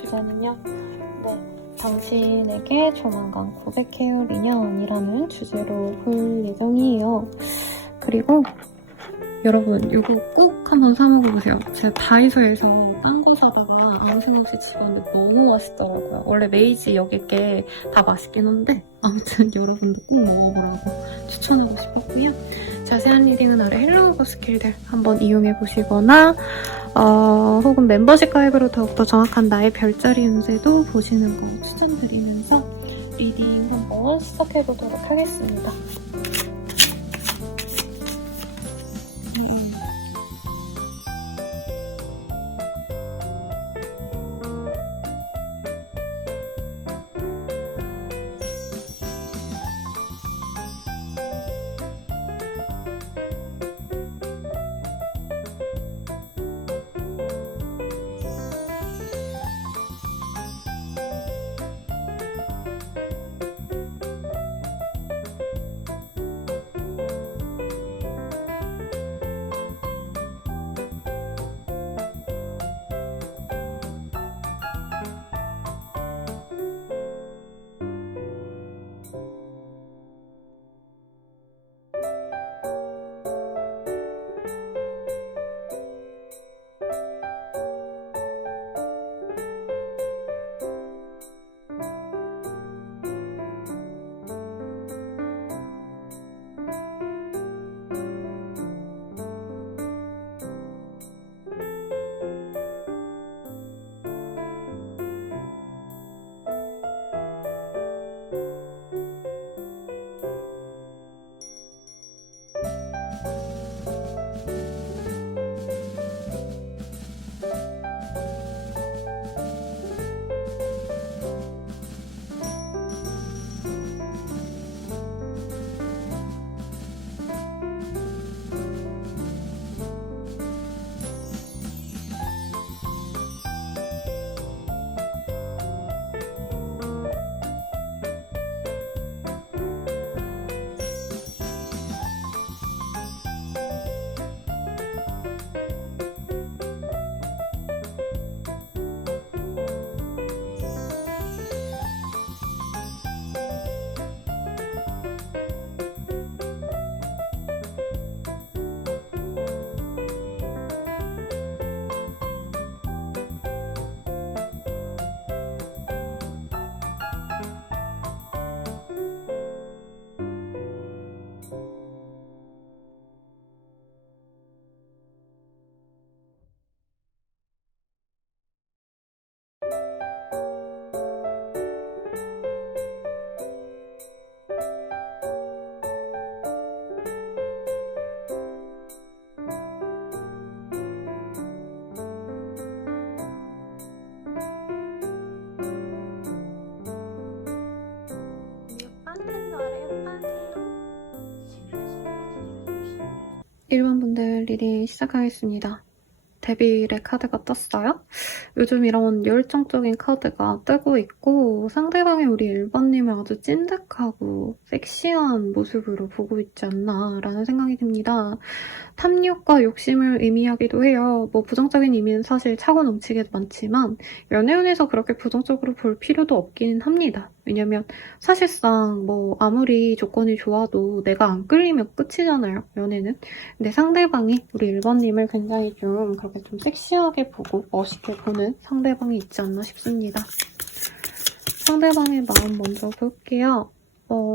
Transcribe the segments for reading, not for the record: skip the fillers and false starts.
주제는요. 네, 당신에게 조만간 고백해올 인연이라는 주제로 볼 예정이에요. 그리고 여러분 이거 꼭 한번 사 먹어보세요. 제가 다이소에서 딴 거 사다가 아무 생각 없이 집었는데 너무 맛있더라고요. 원래 메이지 여기 게 다 맛있긴 한데 아무튼 여러분도 꼭 먹어보라고 추천하고 싶었고요. 자세한 리딩은 아래 헬로우버 스킬들 한번 이용해보시거나 혹은 멤버십 가입으로 더욱더 정확한 나의 별자리 운세도 보시는 거 추천드리면서 리딩 한번 시작해보도록 하겠습니다. 일반 분들 리딩 시작하겠습니다. 데빌의 카드가 떴어요. 요즘 이런 열정적인 카드가 뜨고 있고 상대방이 우리 1번님을 아주 찐득하고 섹시한 모습으로 보고 있지 않나 라는 생각이 듭니다. 탐욕과 욕심을 의미하기도 해요. 뭐 부정적인 의미는 사실 차고 넘치게 많지만 연애운에서 그렇게 부정적으로 볼 필요도 없긴 합니다. 왜냐면 사실상 뭐 아무리 조건이 좋아도 내가 안 끌리면 끝이잖아요, 연애는. 근데 상대방이 우리 1번님을 굉장히 좀 그렇게 좀 섹시하게 보고 멋있게 보는 상대방이 있지 않나 싶습니다. 상대방의 마음 먼저 볼게요.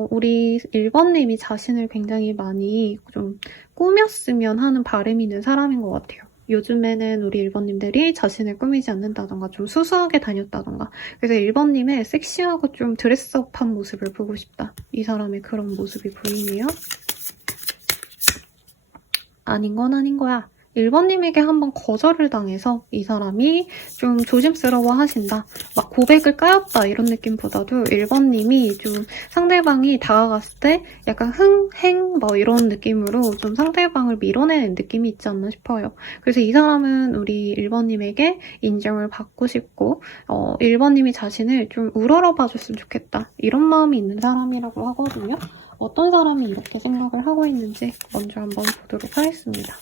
우리 1번님이 자신을 굉장히 많이 좀 꾸몄으면 하는 바람이 있는 사람인 것 같아요. 요즘에는 우리 1번님들이 자신을 꾸미지 않는다던가 좀 수수하게 다녔다던가 그래서 1번님의 섹시하고 좀 드레스업한 모습을 보고 싶다. 이 사람의 그런 모습이 보이네요. 아닌 건 아닌 거야. 1번님에게 한번 거절을 당해서 이 사람이 좀 조심스러워 하신다. 막 고백을 까였다 이런 느낌보다도 1번님이 좀 상대방이 다가갔을 때 약간 흥행 뭐 이런 느낌으로 좀 상대방을 밀어내는 느낌이 있지 않나 싶어요. 그래서 이 사람은 우리 1번님에게 인정을 받고 싶고 1번님이 자신을 좀 우러러 봐줬으면 좋겠다. 이런 마음이 있는 사람이라고 하거든요. 어떤 사람이 이렇게 생각을 하고 있는지 먼저 한번 보도록 하겠습니다.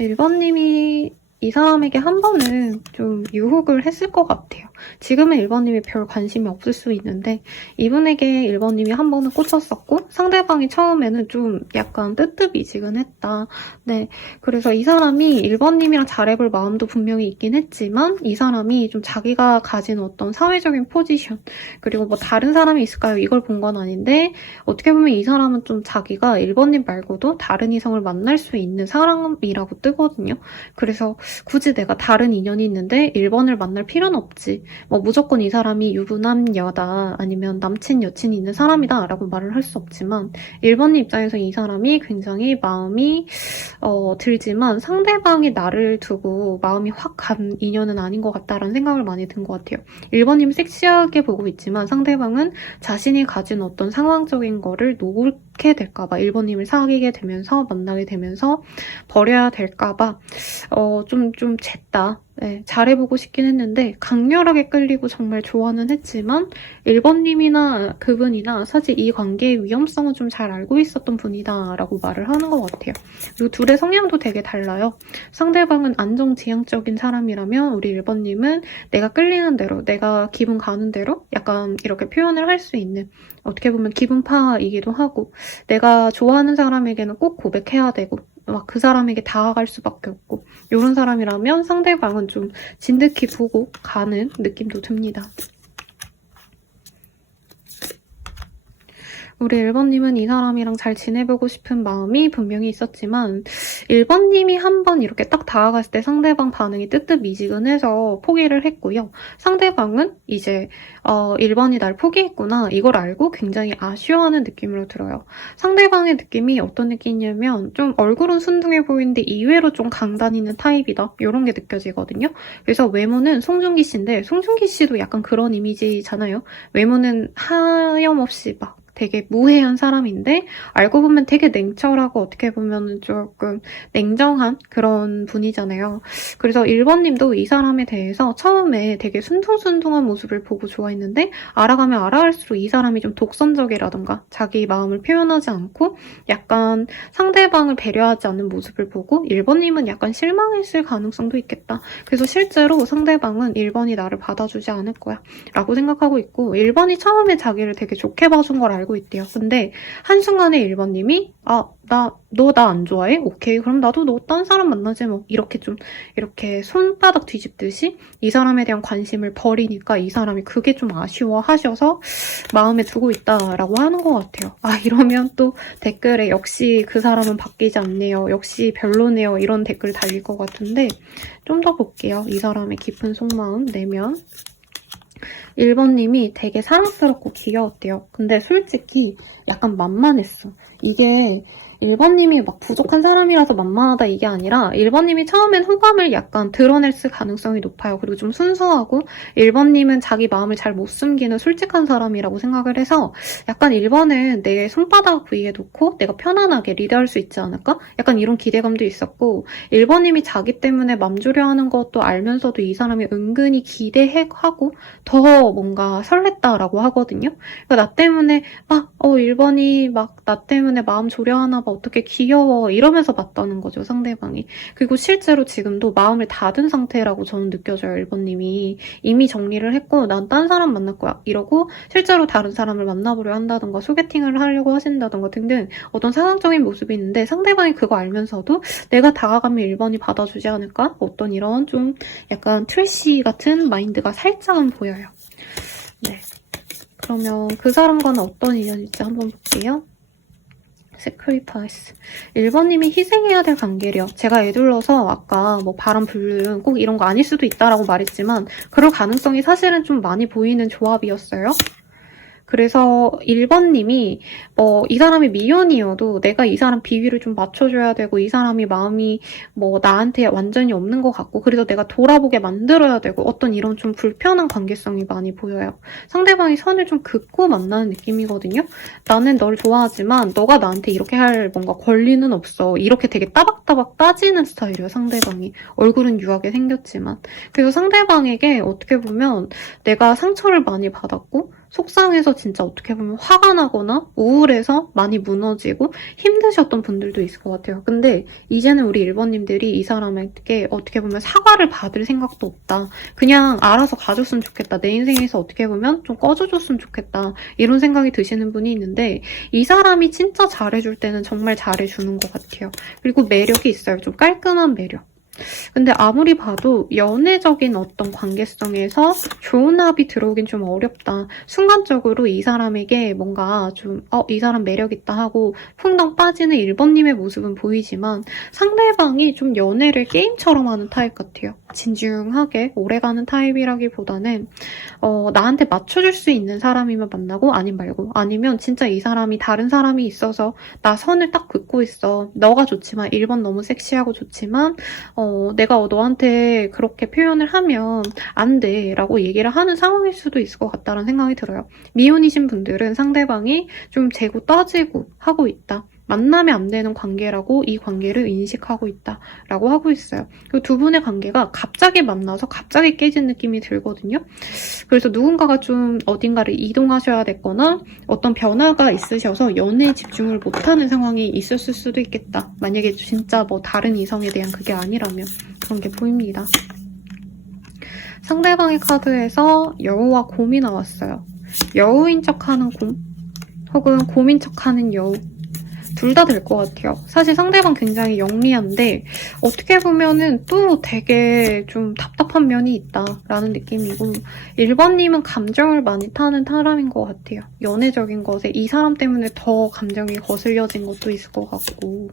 1번님이 이 사람에게 한 번은 좀 유혹을 했을 것 같아요. 지금은 1번님이 별 관심이 없을 수 있는데 이분에게 1번님이 한 번은 꽂혔었고 상대방이 처음에는 좀 약간 뜨뜻미지근했다. 네, 그래서 이 사람이 1번님이랑 잘해볼 마음도 분명히 있긴 했지만 이 사람이 좀 자기가 가진 어떤 사회적인 포지션 그리고 뭐 다른 사람이 있을까요? 이걸 본 건 아닌데 어떻게 보면 이 사람은 좀 자기가 1번님 말고도 다른 이성을 만날 수 있는 사람이라고 뜨거든요. 그래서 굳이 내가 다른 인연이 있는데 1번을 만날 필요는 없지. 뭐 무조건 이 사람이 유부남녀다 아니면 남친 여친이 있는 사람이다 라고 말을 할 수 없지만 1번님 입장에서 이 사람이 굉장히 마음이 들지만 상대방이 나를 두고 마음이 확 간 인연은 아닌 것 같다라는 생각을 많이 든 것 같아요. 1번님 섹시하게 보고 있지만 상대방은 자신이 가진 어떤 상황적인 거를 놓게 될까봐 1번님을 사귀게 되면서 만나게 되면서 버려야 될까봐 좀 쟀다. 네, 잘해보고 싶긴 했는데 강렬하게 끌리고 정말 좋아는 했지만 1번님이나 그분이나 사실 이 관계의 위험성은 좀 잘 알고 있었던 분이다 라고 말을 하는 것 같아요. 그리고 둘의 성향도 되게 달라요. 상대방은 안정지향적인 사람이라면 우리 1번님은 내가 끌리는 대로 내가 기분 가는 대로 약간 이렇게 표현을 할 수 있는 어떻게 보면 기분파이기도 하고 내가 좋아하는 사람에게는 꼭 고백해야 되고 막 그 사람에게 다가갈 수밖에 없고 이런 사람이라면 상대방은 좀 진득히 보고 가는 느낌도 듭니다. 우리 1번님은 이 사람이랑 잘 지내보고 싶은 마음이 분명히 있었지만 1번님이 한번 이렇게 딱 다가갔을 때 상대방 반응이 뜨뜻미지근해서 포기를 했고요. 상대방은 이제 1번이 날 포기했구나 이걸 알고 굉장히 아쉬워하는 느낌으로 들어요. 상대방의 느낌이 어떤 느낌이냐면 좀 얼굴은 순둥해 보이는데 이외로 좀 강다니는 타입이다 이런 게 느껴지거든요. 그래서 외모는 송중기 씨인데 송중기 씨도 약간 그런 이미지잖아요. 외모는 하염없이 막 되게 무해한 사람인데 알고 보면 되게 냉철하고 어떻게 보면 조금 냉정한 그런 분이잖아요. 그래서 1번님도 이 사람에 대해서 처음에 되게 순둥순둥한 모습을 보고 좋아했는데 알아가면 알아갈수록 이 사람이 좀 독선적이라던가 자기 마음을 표현하지 않고 약간 상대방을 배려하지 않는 모습을 보고 1번님은 약간 실망했을 가능성도 있겠다. 그래서 실제로 상대방은 1번이 나를 받아주지 않을 거야 라고 생각하고 있고 1번이 처음에 자기를 되게 좋게 봐준 걸 알고 있대요. 근데 한순간에 1번님이 너 나 안 좋아해? 오케이 그럼 나도 너 딴 사람 만나지 뭐 이렇게 좀 이렇게 손바닥 뒤집듯이 이 사람에 대한 관심을 버리니까 이 사람이 그게 좀 아쉬워하셔서 마음에 두고 있다라고 하는 것 같아요. 이러면 또 댓글에 역시 그 사람은 바뀌지 않네요. 역시 별로네요. 이런 댓글 달릴 것 같은데 좀 더 볼게요. 이 사람의 깊은 속마음 내면 1번님이 되게 사랑스럽고 귀여웠대요. 근데 솔직히 약간 만만했어. 이게 1번님이 막 부족한 사람이라서 만만하다 이게 아니라 1번님이 처음엔 호감을 약간 드러냈을 가능성이 높아요. 그리고 좀 순수하고 1번님은 자기 마음을 잘 못 숨기는 솔직한 사람이라고 생각을 해서 약간 1번은 내 손바닥 위에 놓고 내가 편안하게 리드할 수 있지 않을까? 약간 이런 기대감도 있었고 1번님이 자기 때문에 맘 졸여 하는 것도 알면서도 이 사람이 은근히 기대하고 더 뭔가 설렜다라고 하거든요. 그러니까 나 때문에 1번이 막 나 때문에 마음 졸여하나 봐 어떻게 귀여워 이러면서 봤다는 거죠 상대방이. 그리고 실제로 지금도 마음을 닫은 상태라고 저는 느껴져요. 1번님이 이미 정리를 했고 난 딴 사람 만날 거야 이러고 실제로 다른 사람을 만나보려 한다던가 소개팅을 하려고 하신다던가 등등 어떤 상황적인 모습이 있는데 상대방이 그거 알면서도 내가 다가가면 1번이 받아주지 않을까? 어떤 이런 좀 약간 트래시 같은 마인드가 살짝은 보여요. 네. 그러면 그 사람과는 어떤 인연일지 한번 볼게요. 세크리파이스. 1번님이 희생해야 될 관계래요. 제가 애둘러서 아까 뭐 바람 불륜 꼭 이런 거 아닐 수도 있다라고 말했지만 그럴 가능성이 사실은 좀 많이 보이는 조합이었어요. 그래서 1번님이 이 사람이 미연이어도 내가 이 사람 비위를 좀 맞춰줘야 되고 이 사람이 마음이 나한테 완전히 없는 것 같고 그래서 내가 돌아보게 만들어야 되고 어떤 이런 좀 불편한 관계성이 많이 보여요. 상대방이 선을 좀 긋고 만나는 느낌이거든요. 나는 널 좋아하지만 너가 나한테 이렇게 할 뭔가 권리는 없어. 이렇게 되게 따박따박 따지는 스타일이에요. 상대방이. 얼굴은 유하게 생겼지만. 그래서 상대방에게 어떻게 보면 내가 상처를 많이 받았고 속상해서 진짜 어떻게 보면 화가 나거나 우울해서 많이 무너지고 힘드셨던 분들도 있을 것 같아요. 근데 이제는 우리 1번님들이 이 사람에게 어떻게 보면 사과를 받을 생각도 없다. 그냥 알아서 가줬으면 좋겠다. 내 인생에서 어떻게 보면 좀 꺼져줬으면 좋겠다. 이런 생각이 드시는 분이 있는데 이 사람이 진짜 잘해줄 때는 정말 잘해주는 것 같아요. 그리고 매력이 있어요. 좀 깔끔한 매력. 근데 아무리 봐도 연애적인 어떤 관계성에서 좋은 합이 들어오긴 좀 어렵다. 순간적으로 이 사람에게 뭔가 좀 이 사람 매력있다 하고 풍덩 빠지는 1번님의 모습은 보이지만 상대방이 좀 연애를 게임처럼 하는 타입 같아요. 진중하게 오래가는 타입이라기보다는 나한테 맞춰줄 수 있는 사람이면 만나고 아님 말고, 아니면 진짜 이 사람이 다른 사람이 있어서 나 선을 딱 긋고 있어. 너가 좋지만 1번 너무 섹시하고 좋지만 내가 너한테 그렇게 표현을 하면 안 돼 라고 얘기를 하는 상황일 수도 있을 것 같다는 생각이 들어요. 미혼이신 분들은 상대방이 좀 재고 따지고 하고 있다. 만나면 안 되는 관계라고 이 관계를 인식하고 있다라고 하고 있어요. 그리고 두 분의 관계가 갑자기 만나서 갑자기 깨진 느낌이 들거든요. 그래서 누군가가 좀 어딘가를 이동하셔야 됐거나 어떤 변화가 있으셔서 연애에 집중을 못하는 상황이 있었을 수도 있겠다. 만약에 진짜 뭐 다른 이성에 대한 그게 아니라면 그런 게 보입니다. 상대방의 카드에서 여우와 곰이 나왔어요. 여우인 척하는 곰 혹은 곰인 척하는 여우 둘 다 될 것 같아요. 사실 상대방 굉장히 영리한데 어떻게 보면은 또 되게 좀 답답한 면이 있다라는 느낌이고 1번님은 감정을 많이 타는 사람인 것 같아요. 연애적인 것에 이 사람 때문에 더 감정이 거슬려진 것도 있을 것 같고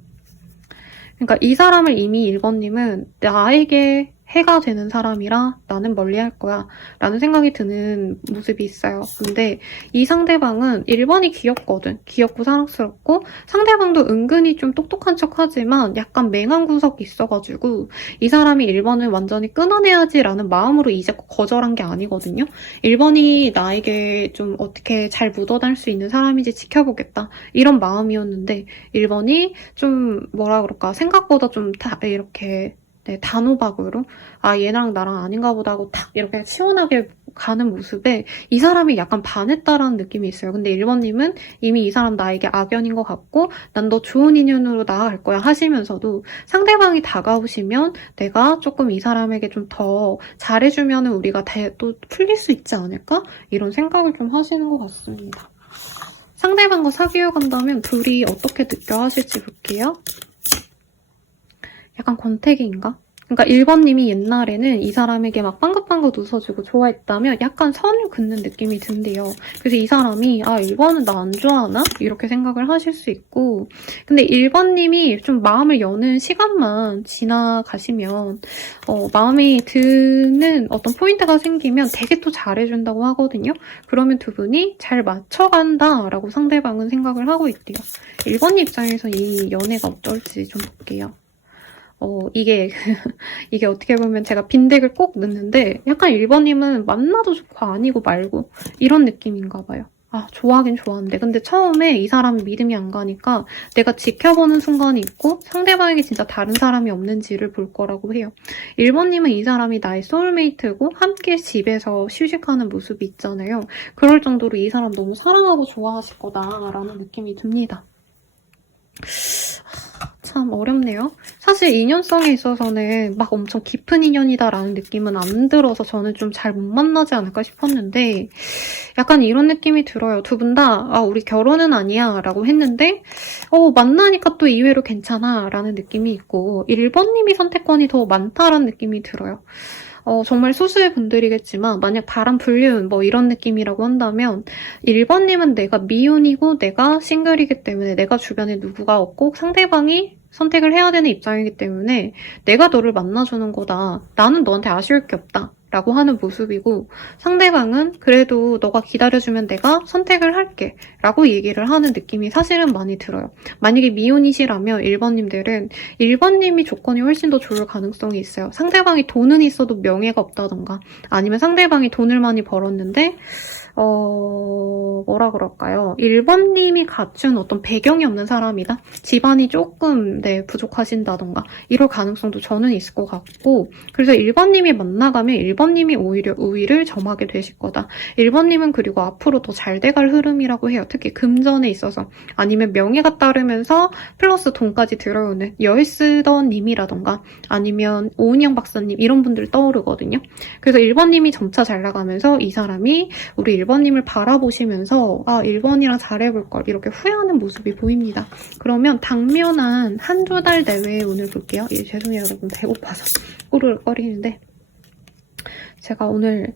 그러니까 이 사람을 이미 1번님은 나에게 해가 되는 사람이라 나는 멀리할 거야 라는 생각이 드는 모습이 있어요. 근데 이 상대방은 1번이 귀엽거든. 귀엽고 사랑스럽고 상대방도 은근히 좀 똑똑한 척하지만 약간 맹한 구석이 있어가지고 이 사람이 1번을 완전히 끊어내야지 라는 마음으로 이제 거절한 게 아니거든요. 1번이 나에게 좀 어떻게 잘 묻어날 수 있는 사람인지 지켜보겠다 이런 마음이었는데 1번이 좀 뭐라 그럴까 생각보다 좀 다 이렇게 단호박으로 얘랑 나랑 아닌가 보다 하고 탁 이렇게 시원하게 가는 모습에 이 사람이 약간 반했다라는 느낌이 있어요. 근데 1번님은 이미 이 사람 나에게 악연인 것 같고 난 너 좋은 인연으로 나아갈 거야 하시면서도 상대방이 다가오시면 내가 조금 이 사람에게 좀 더 잘해주면 우리가 또 풀릴 수 있지 않을까? 이런 생각을 좀 하시는 것 같습니다. 상대방과 사귀어 간다면 둘이 어떻게 느껴 하실지 볼게요. 약간 권태기인가? 그러니까 1번님이 옛날에는 이 사람에게 막 빵긋빵긋 웃어주고 좋아했다면 약간 선을 긋는 느낌이 든대요. 그래서 이 사람이 1번은 나 안 좋아하나? 이렇게 생각을 하실 수 있고 근데 1번님이 좀 마음을 여는 시간만 지나가시면 마음이 드는 어떤 포인트가 생기면 되게 또 잘해준다고 하거든요. 그러면 두 분이 잘 맞춰간다라고 상대방은 생각을 하고 있대요. 1번님 입장에서 이 연애가 어떨지 좀 볼게요. 이게 어떻게 보면 제가 빈덱을 꼭 넣는데 약간 1번님은 만나도 좋고 아니고 말고 이런 느낌인가 봐요. 좋아하긴 좋아하는데 근데 처음에 이 사람이 믿음이 안 가니까 내가 지켜보는 순간이 있고 상대방에게 진짜 다른 사람이 없는지를 볼 거라고 해요. 1번님은 이 사람이 나의 소울메이트고 함께 집에서 휴식하는 모습이 있잖아요. 그럴 정도로 이 사람 너무 사랑하고 좋아하실 거다라는 느낌이 듭니다. 참 어렵네요. 사실 인연성에 있어서는 막 엄청 깊은 인연이다라는 느낌은 안 들어서 저는 좀 잘 못 만나지 않을까 싶었는데 약간 이런 느낌이 들어요. 두 분 다 우리 결혼은 아니야 라고 했는데 만나니까 또 의외로 괜찮아 라는 느낌이 있고 1번님이 선택권이 더 많다라는 느낌이 들어요. 정말 소수의 분들이겠지만 만약 바람 불륜 뭐 이런 느낌이라고 한다면 1번님은 내가 미혼이고 내가 싱글이기 때문에 내가 주변에 누구가 없고 상대방이 선택을 해야 되는 입장이기 때문에 내가 너를 만나주는 거다. 나는 너한테 아쉬울 게 없다. 라고 하는 모습이고 상대방은 그래도 너가 기다려주면 내가 선택을 할게 라고 얘기를 하는 느낌이 사실은 많이 들어요. 만약에 미혼이시라면 1번님들은 1번님이 조건이 훨씬 더 좋을 가능성이 있어요. 상대방이 돈은 있어도 명예가 없다던가 아니면 상대방이 돈을 많이 벌었는데 뭐라 그럴까요? 1번님이 갖춘 어떤 배경이 없는 사람이다? 집안이 조금 부족하신다던가 이럴 가능성도 저는 있을 것 같고, 그래서 1번님이 만나가면 1번님이 오히려 우위를 점하게 되실 거다. 1번님은 그리고 앞으로 더 잘 돼갈 흐름이라고 해요. 특히 금전에 있어서. 아니면 명예가 따르면서 플러스 돈까지 들어오는 여일쓰던 님이라던가 아니면 오은영 박사님 이런 분들 떠오르거든요. 그래서 1번님이 점차 잘 나가면서 이 사람이 우리 1번님을 바라보시면서 1번이랑 잘해볼걸 이렇게 후회하는 모습이 보입니다. 그러면 당면한 한두 달 내외의 운을 볼게요. 죄송해요 여러분, 배고파서 꾸르륵거리는데 제가 오늘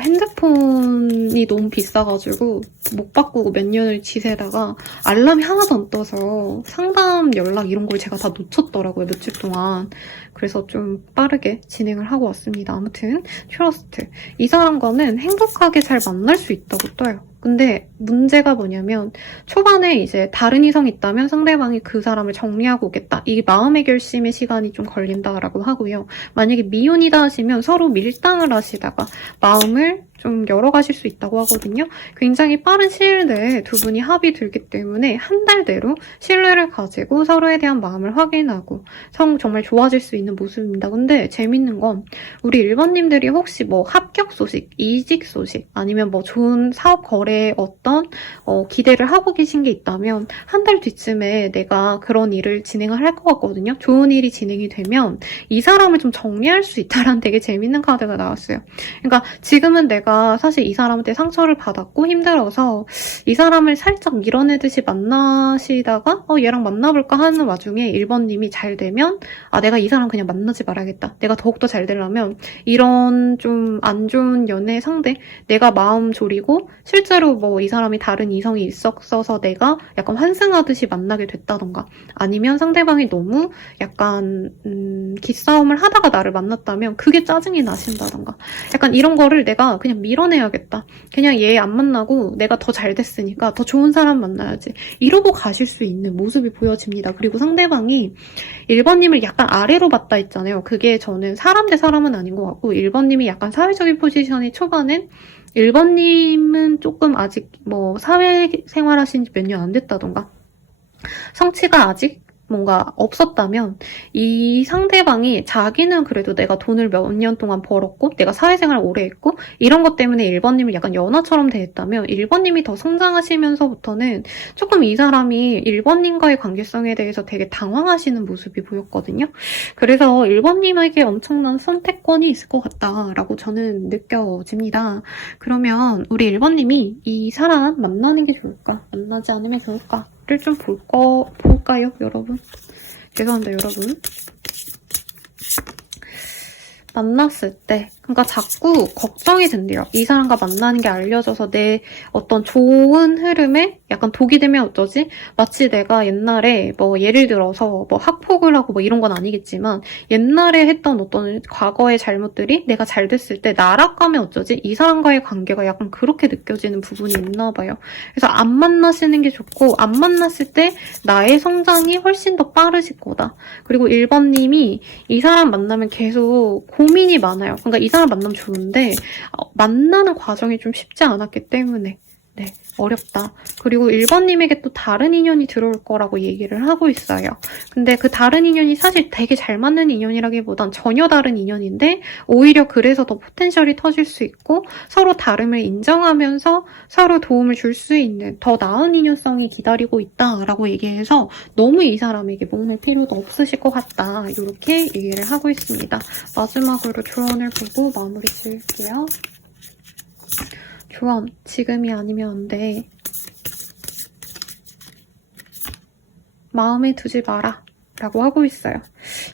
핸드폰이 너무 비싸가지고 못 바꾸고 몇 년을 지새다가 알람이 하나도 안 떠서 상담 연락 이런 걸 제가 다 놓쳤더라고요, 며칠 동안. 그래서 좀 빠르게 진행을 하고 왔습니다. 아무튼 트러스트. 이 사람과는 행복하게 잘 만날 수 있다고 떠요. 근데 문제가 뭐냐면 초반에 이제 다른 이성이 있다면 상대방이 그 사람을 정리하고 오겠다. 이 마음의 결심의 시간이 좀 걸린다라고 하고요. 만약에 미혼이다 하시면 서로 밀당을 하시다가 마음을 좀 열어가실 수 있다고 하거든요. 굉장히 빠른 시일 내에 두 분이 합이 들기 때문에 한 달 내로 신뢰를 가지고 서로에 대한 마음을 확인하고 정말 좋아질 수 있는 모습입니다. 근데 재밌는 건 우리 1번님들이 혹시 뭐 합격 소식, 이직 소식 아니면 뭐 좋은 사업 거래에 어떤 기대를 하고 계신 게 있다면 한 달 뒤쯤에 내가 그런 일을 진행을 할 것 같거든요. 좋은 일이 진행이 되면 이 사람을 좀 정리할 수 있다라는 되게 재밌는 카드가 나왔어요. 그러니까 지금은 내가 사실 이 사람한테 상처를 받았고 힘들어서 이 사람을 살짝 밀어내듯이 만나시다가 얘랑 만나볼까 하는 와중에 1번님이 잘 되면 내가 이 사람 그냥 만나지 말아야겠다. 내가 더욱더 잘 되려면 이런 좀 안 좋은 연애 상대 내가 마음 졸이고 실제로 뭐 이 사람이 다른 이성이 있었어서 내가 약간 환승하듯이 만나게 됐다던가 아니면 상대방이 너무 약간 기싸움을 하다가 나를 만났다면 그게 짜증이 나신다던가 약간 이런 거를 내가 그냥 밀어내야겠다. 그냥 얘 안 만나고 내가 더 잘 됐으니까 더 좋은 사람 만나야지. 이러고 가실 수 있는 모습이 보여집니다. 그리고 상대방이 1번님을 약간 아래로 봤다 했잖아요. 그게 저는 사람 대 사람은 아닌 것 같고 1번님이 약간 사회적인 포지션이 초반엔 1번님은 조금 아직 뭐 사회생활 하신 지 몇 년 안 됐다던가 성취가 아직 뭔가 없었다면 이 상대방이 자기는 그래도 내가 돈을 몇 년 동안 벌었고 내가 사회생활 오래 했고 이런 것 때문에 1번님을 약간 연하처럼 대했다면 1번님이 더 성장하시면서부터는 조금 이 사람이 1번님과의 관계성에 대해서 되게 당황하시는 모습이 보였거든요. 그래서 1번님에게 엄청난 선택권이 있을 것 같다라고 저는 느껴집니다. 그러면 우리 1번님이 이 사람 만나는 게 좋을까? 만나지 않으면 좋을까? 를 좀 볼까요, 여러분? 죄송합니다, 여러분. 만났을 때 그러니까 자꾸 걱정이 된대요. 이 사람과 만나는 게 알려져서 내 어떤 좋은 흐름에 약간 독이 되면 어쩌지? 마치 내가 옛날에 뭐 예를 들어서 뭐 학폭을 하고 뭐 이런 건 아니겠지만 옛날에 했던 어떤 과거의 잘못들이 내가 잘 됐을 때 나락가면 어쩌지? 이 사람과의 관계가 약간 그렇게 느껴지는 부분이 있나 봐요. 그래서 안 만나시는 게 좋고 안 만났을 때 나의 성장이 훨씬 더 빠르실 거다. 그리고 1번님이 이 사람 만나면 계속 고민이 많아요. 그러니까 이 사람 만나면 좋은데 만나는 과정이 좀 쉽지 않았기 때문에 어렵다. 그리고 1번님에게 또 다른 인연이 들어올 거라고 얘기를 하고 있어요. 근데 그 다른 인연이 사실 되게 잘 맞는 인연이라기보단 전혀 다른 인연인데 오히려 그래서 더 포텐셜이 터질 수 있고 서로 다름을 인정하면서 서로 도움을 줄 수 있는 더 나은 인연성이 기다리고 있다라고 얘기해서 너무 이 사람에게 목맬 필요도 없으실 것 같다. 이렇게 얘기를 하고 있습니다. 마지막으로 조언을 보고 마무리 지을게요. 조언, 지금이 아니면 안 돼. 마음에 두지 마라. 라고 하고 있어요.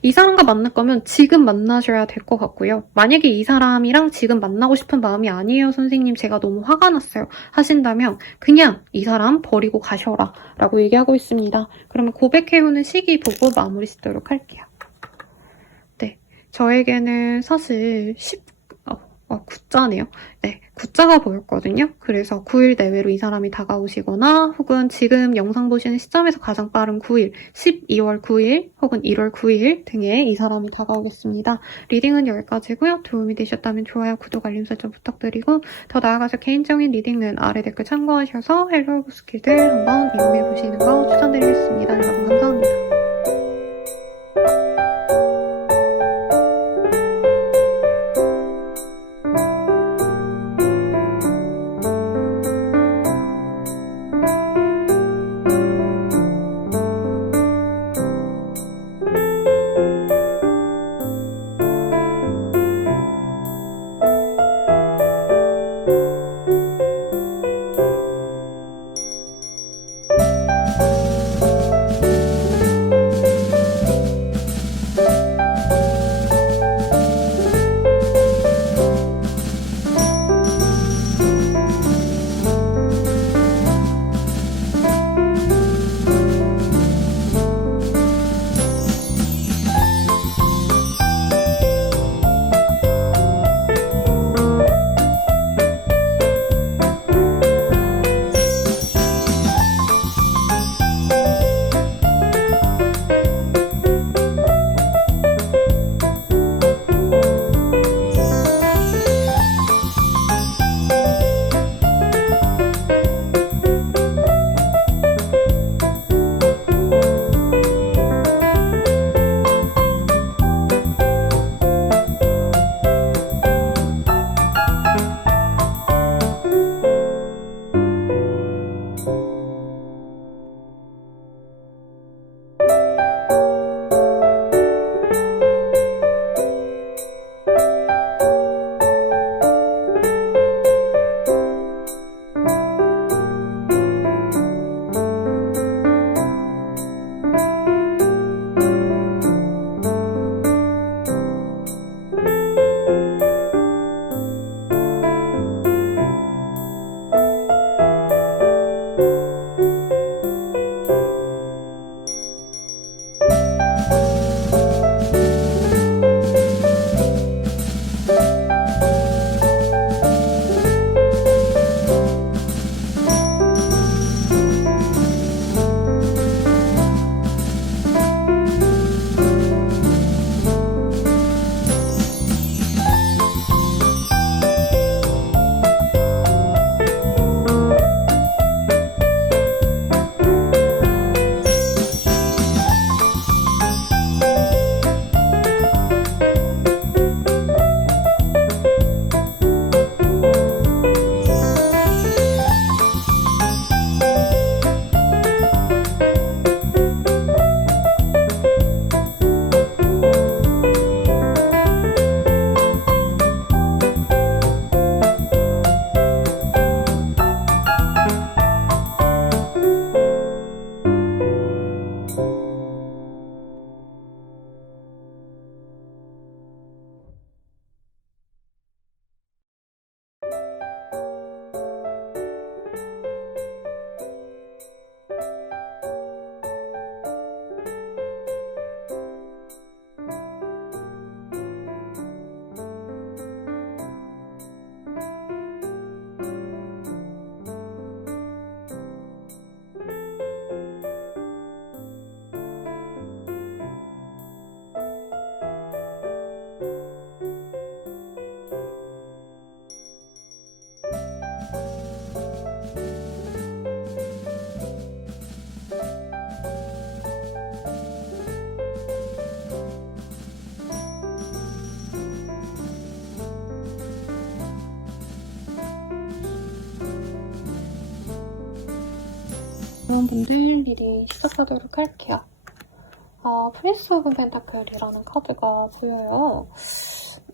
이 사람과 만날 거면 지금 만나셔야 될 것 같고요. 만약에 이 사람이랑 지금 만나고 싶은 마음이 아니에요, 선생님. 제가 너무 화가 났어요. 하신다면 그냥 이 사람 버리고 가셔라. 라고 얘기하고 있습니다. 그러면 고백해오는 시기 보고 마무리 짓도록 할게요. 네. 저에게는 사실 9자네요. 네, 9자가 보였거든요. 그래서 9일 내외로 이 사람이 다가오시거나 혹은 지금 영상 보시는 시점에서 가장 빠른 9일, 12월 9일 혹은 1월 9일 등에 이 사람이 다가오겠습니다. 리딩은 여기까지고요. 도움이 되셨다면 좋아요, 구독, 알림 설정 부탁드리고 더 나아가서 개인적인 리딩은 아래 댓글 참고하셔서 헬로 스킬들 한번 이용해보시는 거 추천드리겠습니다. 여러분 감사합니다. 그런 분들 리딩 시작하도록 할게요. 프린스 오브 펜타클이라는 카드가 보여요.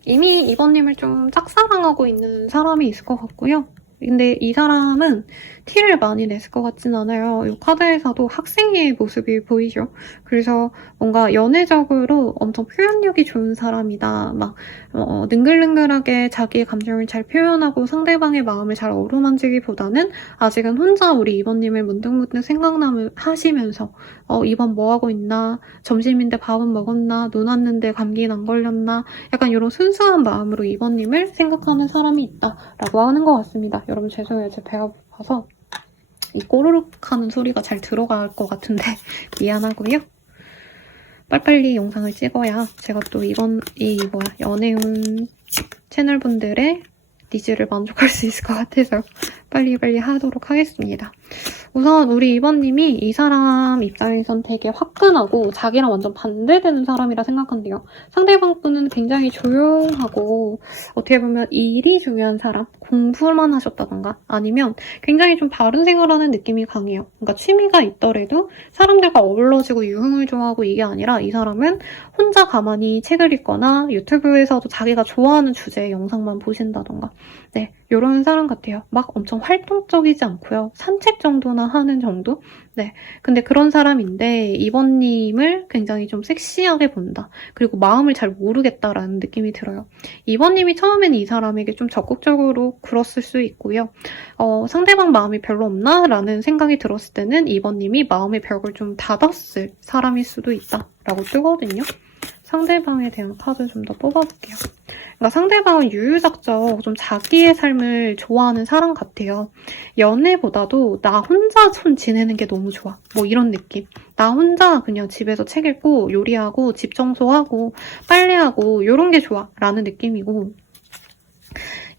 이미 이번님을 좀 짝사랑하고 있는 사람이 있을 것 같고요. 근데 이 사람은 티를 많이 냈을 것 같진 않아요. 이 카드에서도 학생의 모습이 보이죠. 그래서 뭔가 연애적으로 엄청 표현력이 좋은 사람이다. 막 능글능글하게 자기의 감정을 잘 표현하고 상대방의 마음을 잘 어루만지기보다는 아직은 혼자 우리 이번님을 문득문득 생각나면 하시면서 이번 뭐 하고 있나? 점심인데 밥은 먹었나? 눈 왔는데 감기는 안 걸렸나? 약간 이런 순수한 마음으로 이번님을 생각하는 사람이 있다라고 하는 것 같습니다. 여러분 죄송해요. 제 배가 고파서 이 꼬르륵 하는 소리가 잘 들어갈 것 같은데 미안하고요. 빨리빨리 영상을 찍어야 제가 또 연애운 채널분들의 니즈를 만족할 수 있을 것 같아서 빨리빨리 하도록 하겠습니다. 우선 우리 이번님이 이 사람 입장에선 되게 화끈하고 자기랑 완전 반대되는 사람이라 생각한대요. 상대방 분은 굉장히 조용하고 어떻게 보면 일이 중요한 사람, 공부만 하셨다던가 아니면 굉장히 좀 바른 생활하는 느낌이 강해요. 그러니까 취미가 있더라도 사람들과 어울러지고 유흥을 좋아하고 이게 아니라 이 사람은 혼자 가만히 책을 읽거나 유튜브에서도 자기가 좋아하는 주제의 영상만 보신다던가 네, 이런 사람 같아요. 막 엄청 활동적이지 않고요. 산책 정도나 하는 정도? 네, 근데 그런 사람인데 이번님을 굉장히 좀 섹시하게 본다. 그리고 마음을 잘 모르겠다라는 느낌이 들어요. 이번님이 처음에는 이 사람에게 좀 적극적으로 굴었을 수 있고요. 상대방 마음이 별로 없나? 라는 생각이 들었을 때는 이번님이 마음의 벽을 좀 닫았을 사람일 수도 있다라고 뜨거든요. 상대방에 대한 카드 좀 더 뽑아볼게요. 그러니까 상대방은 유유작적 좀 자기의 삶을 좋아하는 사람 같아요. 연애보다도 나 혼자 손 지내는 게 너무 좋아. 뭐 이런 느낌. 나 혼자 그냥 집에서 책 읽고 요리하고 집 청소하고 빨래하고 이런 게 좋아 라는 느낌이고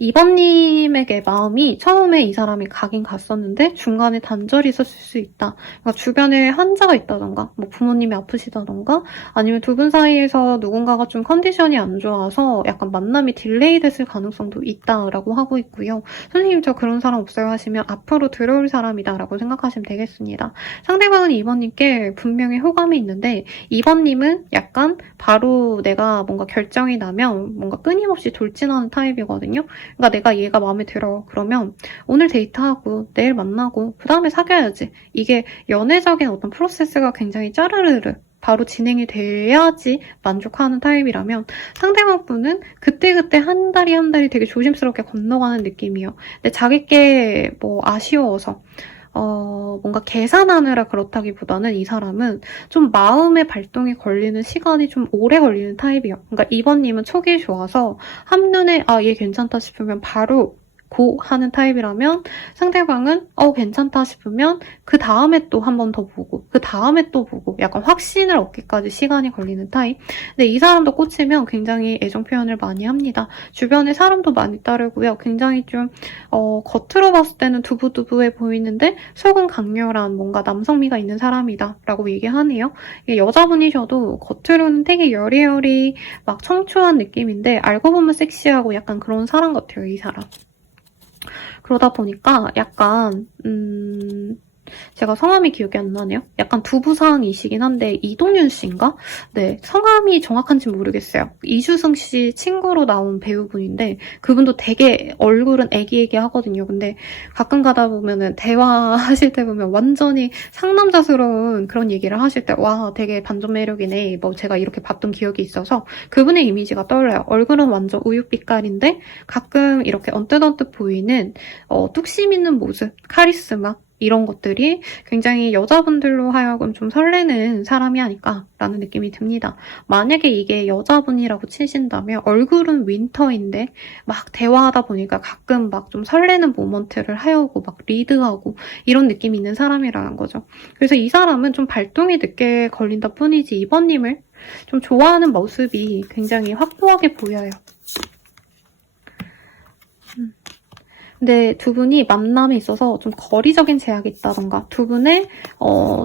이번님에게 마음이 처음에 이 사람이 가긴 갔었는데 중간에 단절이 있었을 수 있다. 그러니까 주변에 환자가 있다던가 뭐 부모님이 아프시다던가 아니면 두 분 사이에서 누군가가 좀 컨디션이 안 좋아서 약간 만남이 딜레이 됐을 가능성도 있다라고 하고 있고요. 선생님 저 그런 사람 없어요 하시면 앞으로 들어올 사람이다라고 생각하시면 되겠습니다. 상대방은 이번님께 분명히 호감이 있는데 이번님은 약간 바로 내가 뭔가 결정이 나면 뭔가 끊임없이 돌진하는 타입이거든요. 그러니까 내가 얘가 마음에 들어. 그러면 오늘 데이트하고 내일 만나고 그 다음에 사귀어야지. 이게 연애적인 어떤 프로세스가 굉장히 짜르르르 바로 진행이 돼야지 만족하는 타입이라면 상대방 분은 그때그때 한 달이 한 달이 되게 조심스럽게 건너가는 느낌이에요. 근데 자기께 뭐 아쉬워서 뭔가 계산하느라 그렇다기보다는 이 사람은 좀 마음의 발동이 걸리는 시간이 좀 오래 걸리는 타입이에요. 그러니까 이번님은 촉이 좋아서 한눈에 얘 괜찮다 싶으면 바로 고 하는 타입이라면 상대방은 괜찮다 싶으면 그 다음에 또 한 번 더 보고 그 다음에 또 보고 약간 확신을 얻기까지 시간이 걸리는 타입. 근데 이 사람도 꽂히면 굉장히 애정 표현을 많이 합니다. 주변에 사람도 많이 따르고요. 굉장히 좀 겉으로 봤을 때는 두부두부해 보이는데 속은 강렬한 뭔가 남성미가 있는 사람이다 라고 얘기하네요. 여자분이셔도 겉으로는 되게 여리여리 막 청초한 느낌인데 알고 보면 섹시하고 약간 그런 사람 같아요. 이 사람. 그러다 보니까 약간 제가 성함이 기억이 안 나네요. 약간 두부상이시긴 한데 이동윤 씨인가? 네, 성함이 정확한지 모르겠어요. 이주승 씨 친구로 나온 배우분인데 그분도 되게 얼굴은 애기애기하거든요. 근데 가끔 가다 보면은 대화하실 때 보면 완전히 상남자스러운 그런 얘기를 하실 때 와, 되게 반전 매력이네. 뭐 제가 이렇게 봤던 기억이 있어서 그분의 이미지가 떠올라요. 얼굴은 완전 우윳빛깔인데 가끔 이렇게 언뜻언뜻 보이는 뚝심 있는 모습, 카리스마 이런 것들이 굉장히 여자분들로 하여금 좀 설레는 사람이 아닐까라는 느낌이 듭니다. 만약에 이게 여자분이라고 치신다면 얼굴은 윈터인데 막 대화하다 보니까 가끔 막 좀 설레는 모먼트를 하여고 막 리드하고 이런 느낌이 있는 사람이라는 거죠. 그래서 이 사람은 좀 발동이 늦게 걸린다 뿐이지 이번님을 좀 좋아하는 모습이 굉장히 확고하게 보여요. 근데 두 분이 만남에 있어서 좀 거리적인 제약이 있다던가 두 분의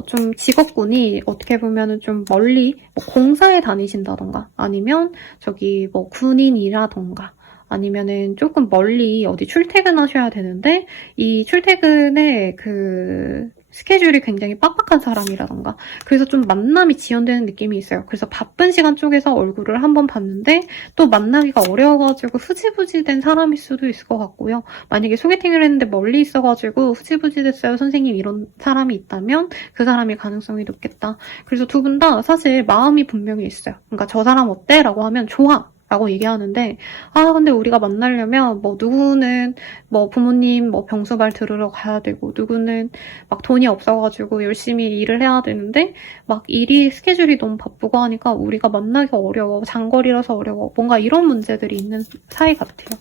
좀 직업군이 어떻게 보면은 좀 멀리 뭐 공사에 다니신다던가 아니면 저기 뭐 군인이라던가 아니면은 조금 멀리 어디 출퇴근하셔야 되는데 이 출퇴근에 그 스케줄이 굉장히 빡빡한 사람이라던가 그래서 좀 만남이 지연되는 느낌이 있어요. 그래서 바쁜 시간 쪽에서 얼굴을 한번 봤는데 또 만나기가 어려워가지고 흐지부지 된 사람일 수도 있을 것 같고요. 만약에 소개팅을 했는데 멀리 있어가지고 흐지부지 됐어요 선생님 이런 사람이 있다면 그 사람일 가능성이 높겠다. 그래서 두 분 다 사실 마음이 분명히 있어요. 그러니까 저 사람 어때? 라고 하면 좋아. 라고 얘기하는데 근데 우리가 만나려면 뭐 누구는 뭐 부모님 뭐 병수발 들으러 가야 되고 누구는 막 돈이 없어가지고 열심히 일을 해야 되는데 막 일이 스케줄이 너무 바쁘고 하니까 우리가 만나기가 어려워. 장거리라서 어려워. 뭔가 이런 문제들이 있는 사이 같아요.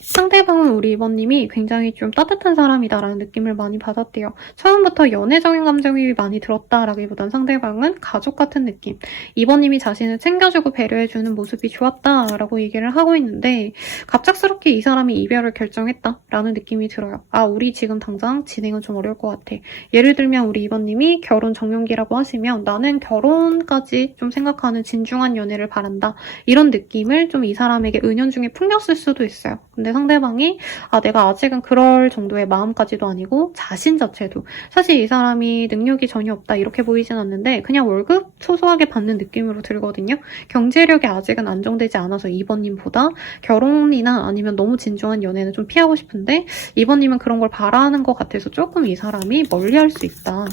상대방은 우리 이번님이 굉장히 좀 따뜻한 사람이다라는 느낌을 많이 받았대요. 처음부터 연애적인 감정이 많이 들었다라기보단 상대방은 가족 같은 느낌. 이번님이 자신을 챙겨주고 배려해주는 모습이 좋았다라고 얘기를 하고 있는데 갑작스럽게 이 사람이 이별을 결정했다라는 느낌이 들어요. 우리 지금 당장 진행은 좀 어려울 것 같아. 예를 들면 우리 이번님이 결혼 정년기라고 하시면 나는 결혼까지 좀 생각하는 진중한 연애를 바란다. 이런 느낌을 좀 이 사람에게 은연중에 풍겼을 수도 있어요. 근데 상대방이 내가 아직은 그럴 정도의 마음까지도 아니고 자신 자체도 사실 이 사람이 능력이 전혀 없다 이렇게 보이진 않는데 그냥 월급 소소하게 받는 느낌으로 들거든요. 경제력이 아직은 안정되지 않아서 이번님보다 결혼이나 아니면 너무 진중한 연애는 좀 피하고 싶은데 이번님은 그런 걸 바라는 것 같아서 조금 이 사람이 멀리할 수 있다.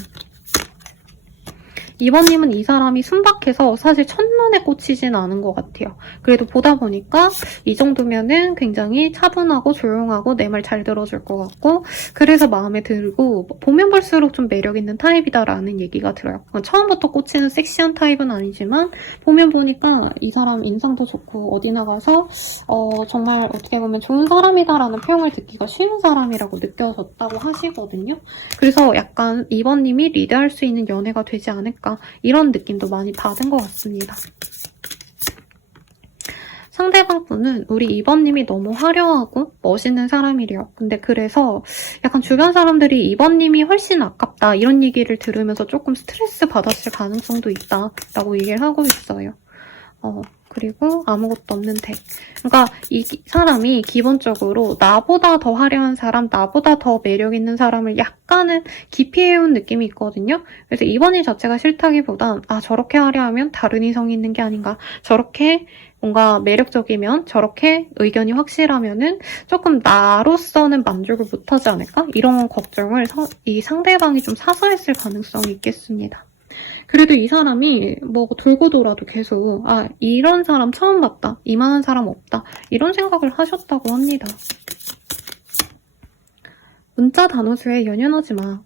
이번님은 이 사람이 순박해서 사실 첫눈에 꽂히진 않은 것 같아요. 그래도 보다 보니까 이 정도면은 굉장히 차분하고 조용하고 내 말 잘 들어줄 것 같고 그래서 마음에 들고 보면 볼수록 좀 매력 있는 타입이다라는 얘기가 들어요. 처음부터 꽂히는 섹시한 타입은 아니지만 보면 보니까 이 사람 인상도 좋고 어디 나가서 정말 어떻게 보면 좋은 사람이다라는 평을 듣기가 쉬운 사람이라고 느껴졌다고 하시거든요. 그래서 약간 이번님이 리드할 수 있는 연애가 되지 않을까 이런 느낌도 많이 받은 것 같습니다. 상대방 분은 우리 이번님이 너무 화려하고 멋있는 사람이래요. 근데 그래서 약간 주변 사람들이 이번님이 훨씬 아깝다 이런 얘기를 들으면서 조금 스트레스 받았을 가능성도 있다라고 얘기를 하고 있어요. 그리고 아무것도 없는 덱. 그러니까 이 사람이 기본적으로 나보다 더 화려한 사람, 나보다 더 매력 있는 사람을 약간은 기피해온 느낌이 있거든요. 그래서 이번이 자체가 싫다기보단 저렇게 화려하면 다른 이성이 있는 게 아닌가. 저렇게 뭔가 매력적이면 저렇게 의견이 확실하면은 조금 나로서는 만족을 못하지 않을까? 이런 걱정을 이 상대방이 좀 사서 했을 가능성이 있겠습니다. 그래도 이 사람이 뭐 돌고 돌아도 계속 이런 사람 처음 봤다. 이만한 사람 없다. 이런 생각을 하셨다고 합니다. 문자 단어수에 연연하지 마.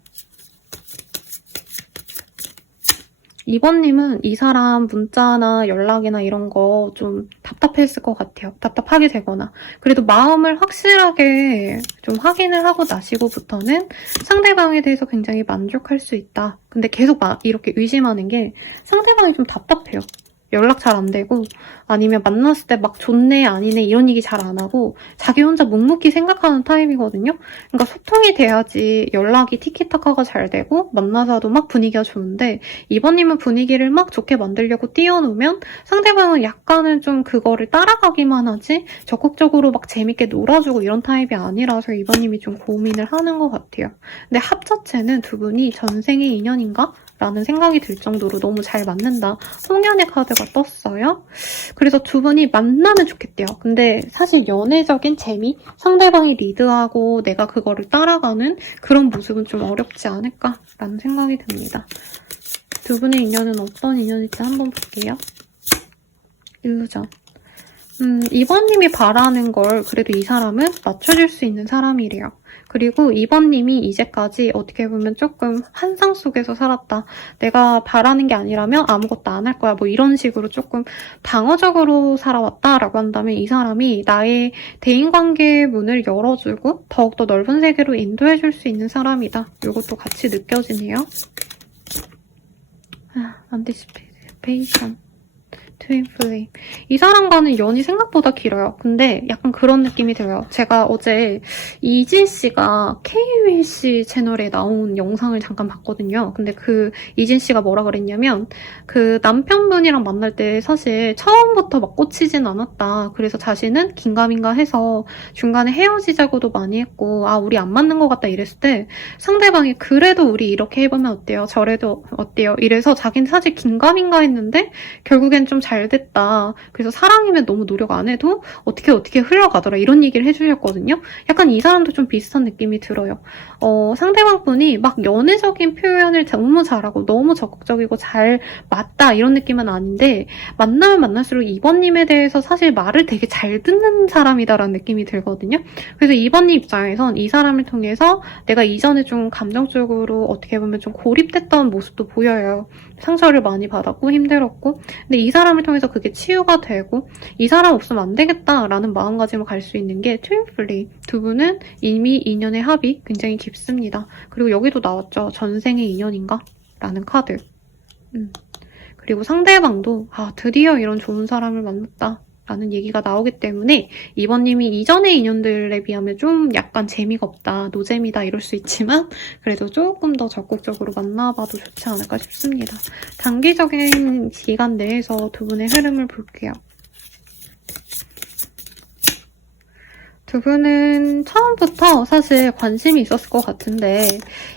이번님은 이 사람 문자나 연락이나 이런 거 좀 답답했을 것 같아요. 답답하게 되거나. 그래도 마음을 확실하게 좀 확인을 하고 나시고부터는 상대방에 대해서 굉장히 만족할 수 있다. 근데 계속 이렇게 의심하는 게 상대방이 좀 답답해요. 연락 잘 안 되고 아니면 만났을 때 막 좋네 아니네 이런 얘기 잘 안 하고 자기 혼자 묵묵히 생각하는 타입이거든요. 그러니까 소통이 돼야지 연락이 티키타카가 잘 되고 만나서도 막 분위기가 좋은데 이번님은 분위기를 막 좋게 만들려고 띄워놓으면 상대방은 약간은 좀 그거를 따라가기만 하지 적극적으로 막 재밌게 놀아주고 이런 타입이 아니라서 이번님이 좀 고민을 하는 것 같아요. 근데 합 자체는 두 분이 전생의 인연인가? 라는 생각이 들 정도로 너무 잘 맞는다. 홍련의 카드가 떴어요. 그래서 두 분이 만나면 좋겠대요. 근데 사실 연애적인 재미? 상대방이 리드하고 내가 그거를 따라가는 그런 모습은 좀 어렵지 않을까라는 생각이 듭니다. 두 분의 인연은 어떤 인연일지 한번 볼게요. 일루전. 이번님이 바라는 걸 그래도 이 사람은 맞춰줄 수 있는 사람이래요. 그리고 이번님이 이제까지 어떻게 보면 조금 환상 속에서 살았다. 내가 바라는 게 아니라면 아무것도 안 할 거야. 뭐 이런 식으로 조금 방어적으로 살아왔다라고 한다면 이 사람이 나의 대인관계의 문을 열어주고 더욱더 넓은 세계로 인도해줄 수 있는 사람이다. 이것도 같이 느껴지네요. 안티시페이션. 트윈 플레임. 이 사람과는 연이 생각보다 길어요. 근데 약간 그런 느낌이 들어요. 제가 어제 이진 씨가 KBC 채널에 나온 영상을 잠깐 봤거든요. 근데 그 이진 씨가 뭐라 그랬냐면 그 남편분이랑 만날 때 사실 처음부터 막 꽂히진 않았다. 그래서 자신은 긴가민가 해서 중간에 헤어지자고도 많이 했고 아 우리 안 맞는 것 같다 이랬을 때 상대방이 그래도 우리 이렇게 해보면 어때요? 저래도 어때요? 이래서 자기는 사실 긴가민가 했는데 결국엔 좀 잘 됐다. 그래서 사랑이면 너무 노력 안 해도 어떻게 흘러가더라. 이런 얘기를 해주셨거든요. 약간 이 사람도 좀 비슷한 느낌이 들어요. 상대방 분이 막 연애적인 표현을 너무 잘하고 너무 적극적이고 잘 맞다 이런 느낌은 아닌데 만나면 만날수록 이번님에 대해서 사실 말을 되게 잘 듣는 사람이다라는 느낌이 들거든요. 그래서 이번님 입장에선 이 사람을 통해서 내가 이전에 좀 감정적으로 어떻게 보면 좀 고립됐던 모습도 보여요. 상처를 많이 받았고 힘들었고 근데 이 사람을 통해서 그게 치유가 되고 이 사람 없으면 안 되겠다라는 마음가짐을 갈 수 있는 게 트윈플레임. 두 분은 이미 인연의 합이 굉장히 깊습니다. 그리고 여기도 나왔죠. 전생의 인연인가? 라는 카드. 그리고 상대방도 아 드디어 이런 좋은 사람을 만났다. 라는 얘기가 나오기 때문에 이번님이 이전의 인연들에 비하면 좀 약간 재미가 없다, 노잼이다 이럴 수 있지만 그래도 조금 더 적극적으로 만나봐도 좋지 않을까 싶습니다. 단기적인 기간 내에서 두 분의 흐름을 볼게요. 두 분은 처음부터 사실 관심이 있었을 것 같은데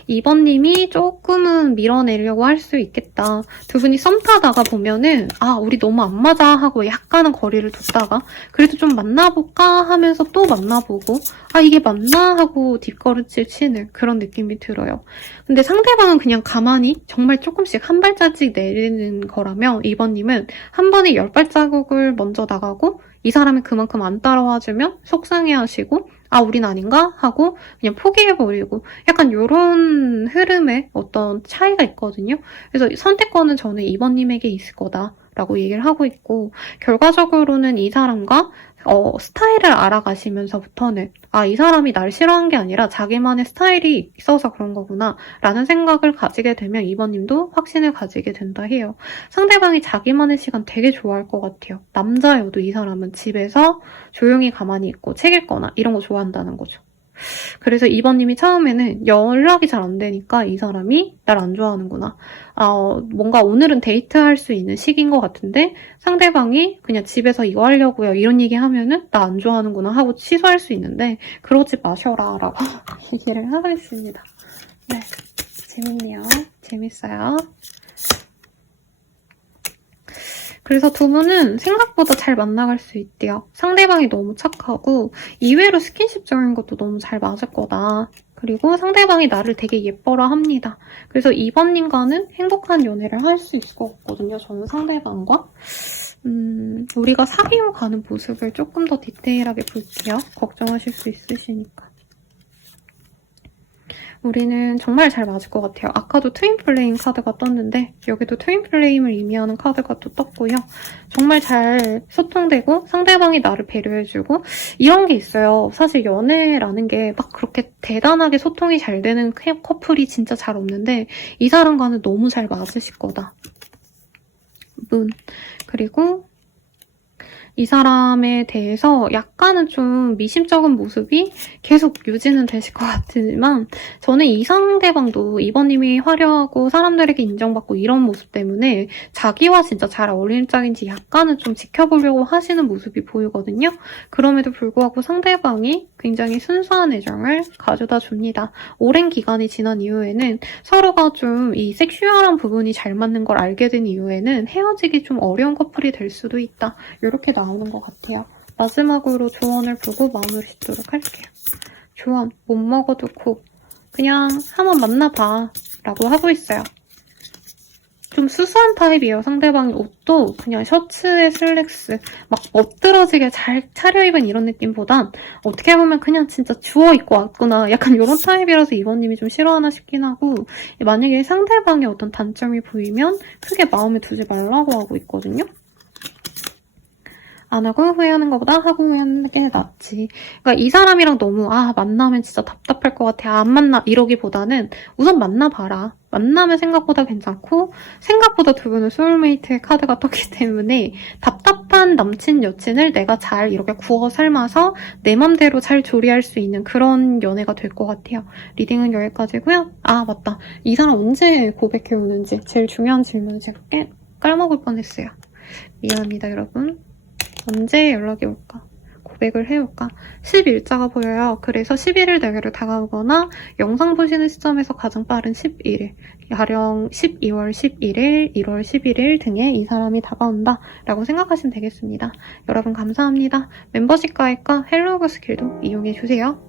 이번님이 조금은 밀어내려고 할 수 있겠다. 두 분이 썸 타다가 보면은 아 우리 너무 안 맞아 하고 약간은 거리를 뒀다가 그래도 좀 만나볼까 하면서 또 만나보고 아 이게 맞나 하고 뒷걸음질 치는 그런 느낌이 들어요. 근데 상대방은 그냥 가만히 정말 조금씩 한 발자국 내리는 거라면 이번님은 한 번에 10발자국을 먼저 나가고 이 사람이 그만큼 안 따라와주면 속상해하시고 아 우린 아닌가? 하고 그냥 포기해버리고 약간 이런 흐름의 어떤 차이가 있거든요. 그래서 선택권은 저는 이번님에게 있을 거다라고 얘기를 하고 있고 결과적으로는 이 사람과 스타일을 알아가시면서부터는 아, 이 사람이 날 싫어한 게 아니라 자기만의 스타일이 있어서 그런 거구나 라는 생각을 가지게 되면 이번님도 확신을 가지게 된다 해요. 상대방이 자기만의 시간 되게 좋아할 것 같아요. 남자여도 이 사람은 집에서 조용히 가만히 있고 책 읽거나 이런 거 좋아한다는 거죠. 그래서 이번님이 처음에는 연락이 잘 안 되니까 이 사람이 날 안 좋아하는구나. 뭔가 오늘은 데이트할 수 있는 시기인 것 같은데 상대방이 그냥 집에서 이거 하려고요. 이런 얘기 하면은 나 안 좋아하는구나 하고 취소할 수 있는데 그러지 마셔라 라고 얘기를 하고 있습니다. 네, 재밌네요. 재밌어요. 그래서 두 분은 생각보다 잘 만나갈 수 있대요. 상대방이 너무 착하고 의외로 스킨십적인 것도 너무 잘 맞을 거다. 그리고 상대방이 나를 되게 예뻐라 합니다. 그래서 이번님과는 행복한 연애를 할 수 있을 것 같거든요. 저는 상대방과. 우리가 사귀어 가는 모습을 조금 더 디테일하게 볼게요. 걱정하실 수 있으시니까. 우리는 정말 잘 맞을 것 같아요. 아까도 트윈 플레임 카드가 떴는데 여기도 트윈 플레임을 의미하는 카드가 또 떴고요. 정말 잘 소통되고 상대방이 나를 배려해주고 이런 게 있어요. 사실 연애라는 게 막 그렇게 대단하게 소통이 잘 되는 커플이 진짜 잘 없는데 이 사람과는 너무 잘 맞으실 거다. 그리고 이 사람에 대해서 약간은 좀 미심쩍은 모습이 계속 유지는 되실 것 같지만 저는 이 상대방도 이번님이 화려하고 사람들에게 인정받고 이런 모습 때문에 자기와 진짜 잘 어울리는 짝인지 약간은 좀 지켜보려고 하시는 모습이 보이거든요. 그럼에도 불구하고 상대방이 굉장히 순수한 애정을 가져다 줍니다. 오랜 기간이 지난 이후에는 서로가 좀 이 섹슈얼한 부분이 잘 맞는 걸 알게 된 이후에는 헤어지기 좀 어려운 커플이 될 수도 있다. 이렇게 나오는 것 같아요. 마지막으로 조언을 보고 마무리 짓도록 할게요. 조언, 못 먹어도 고 그냥 한번 만나봐 라고 하고 있어요. 좀 수수한 타입이에요. 상대방이 옷도 그냥 셔츠에 슬랙스 막 멋들어지게 잘 차려입은 이런 느낌보단 어떻게 보면 그냥 진짜 주워 입고 왔구나 약간 이런 타입이라서 이번님이 좀 싫어하나 싶긴 하고 만약에 상대방의 어떤 단점이 보이면 크게 마음에 두지 말라고 하고 있거든요. 안 하고 후회하는 것보다 하고 후회하는 게 낫지. 그러니까 이 사람이랑 너무 만나면 진짜 답답할 것 같아. 안 만나 이러기보다는 우선 만나봐라. 만나면 생각보다 괜찮고 생각보다 두 분은 소울메이트의 카드가 떴기 때문에 답답한 남친 여친을 내가 잘 이렇게 구워 삶아서 내 맘대로 잘 조리할 수 있는 그런 연애가 될 것 같아요. 리딩은 여기까지고요. 아 맞다. 이 사람 언제 고백해 오는지 제일 중요한 질문을 제가 까먹을 뻔했어요. 미안합니다 여러분. 언제 연락이 올까? 고백을 해올까? 10일자가 보여요. 그래서 11일 내외로 다가오거나 영상 보시는 시점에서 가장 빠른 11일, 가령 12월 11일, 1월 11일 등에 이 사람이 다가온다 라고 생각하시면 되겠습니다. 여러분 감사합니다. 멤버십 가입과 헬로우그 스킬도 이용해주세요.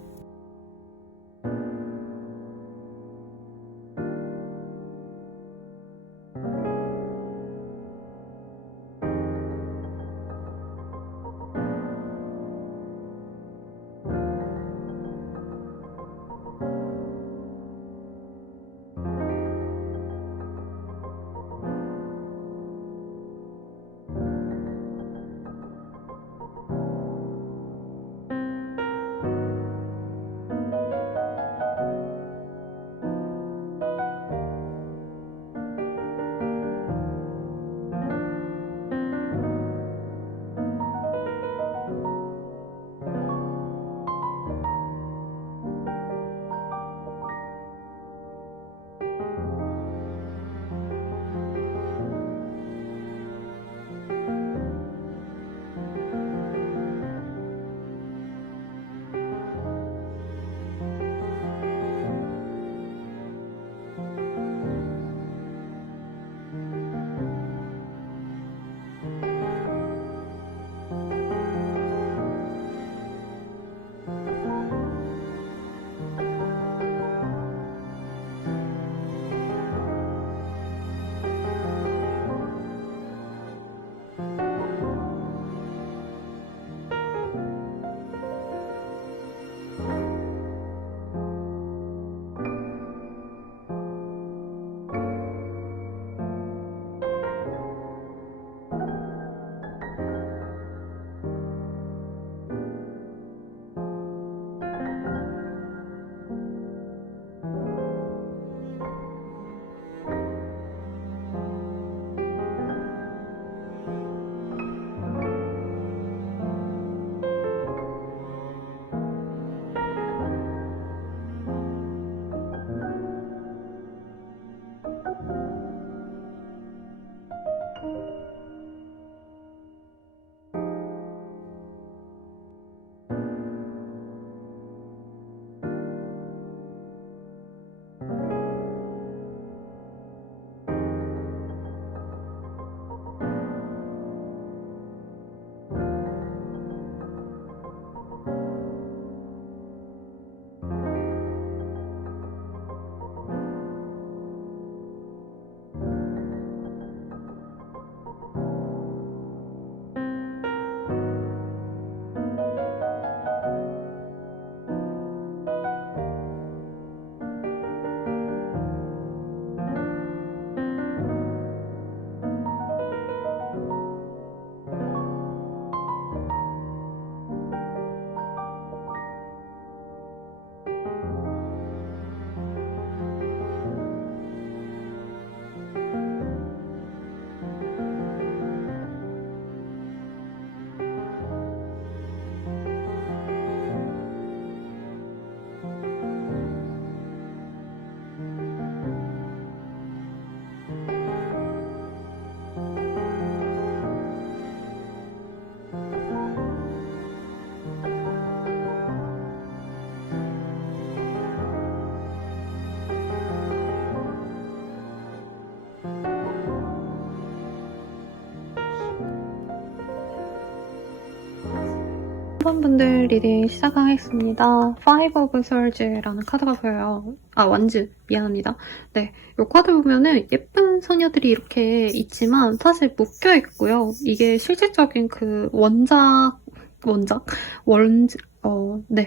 분들 리딩 시작하겠습니다. Five of Swords라는 카드가 보여요. 아, 완즈. 미안합니다. 네, 이 카드 보면은 예쁜 소녀들이 이렇게 있지만 사실 묶여 있고요. 이게 실질적인 그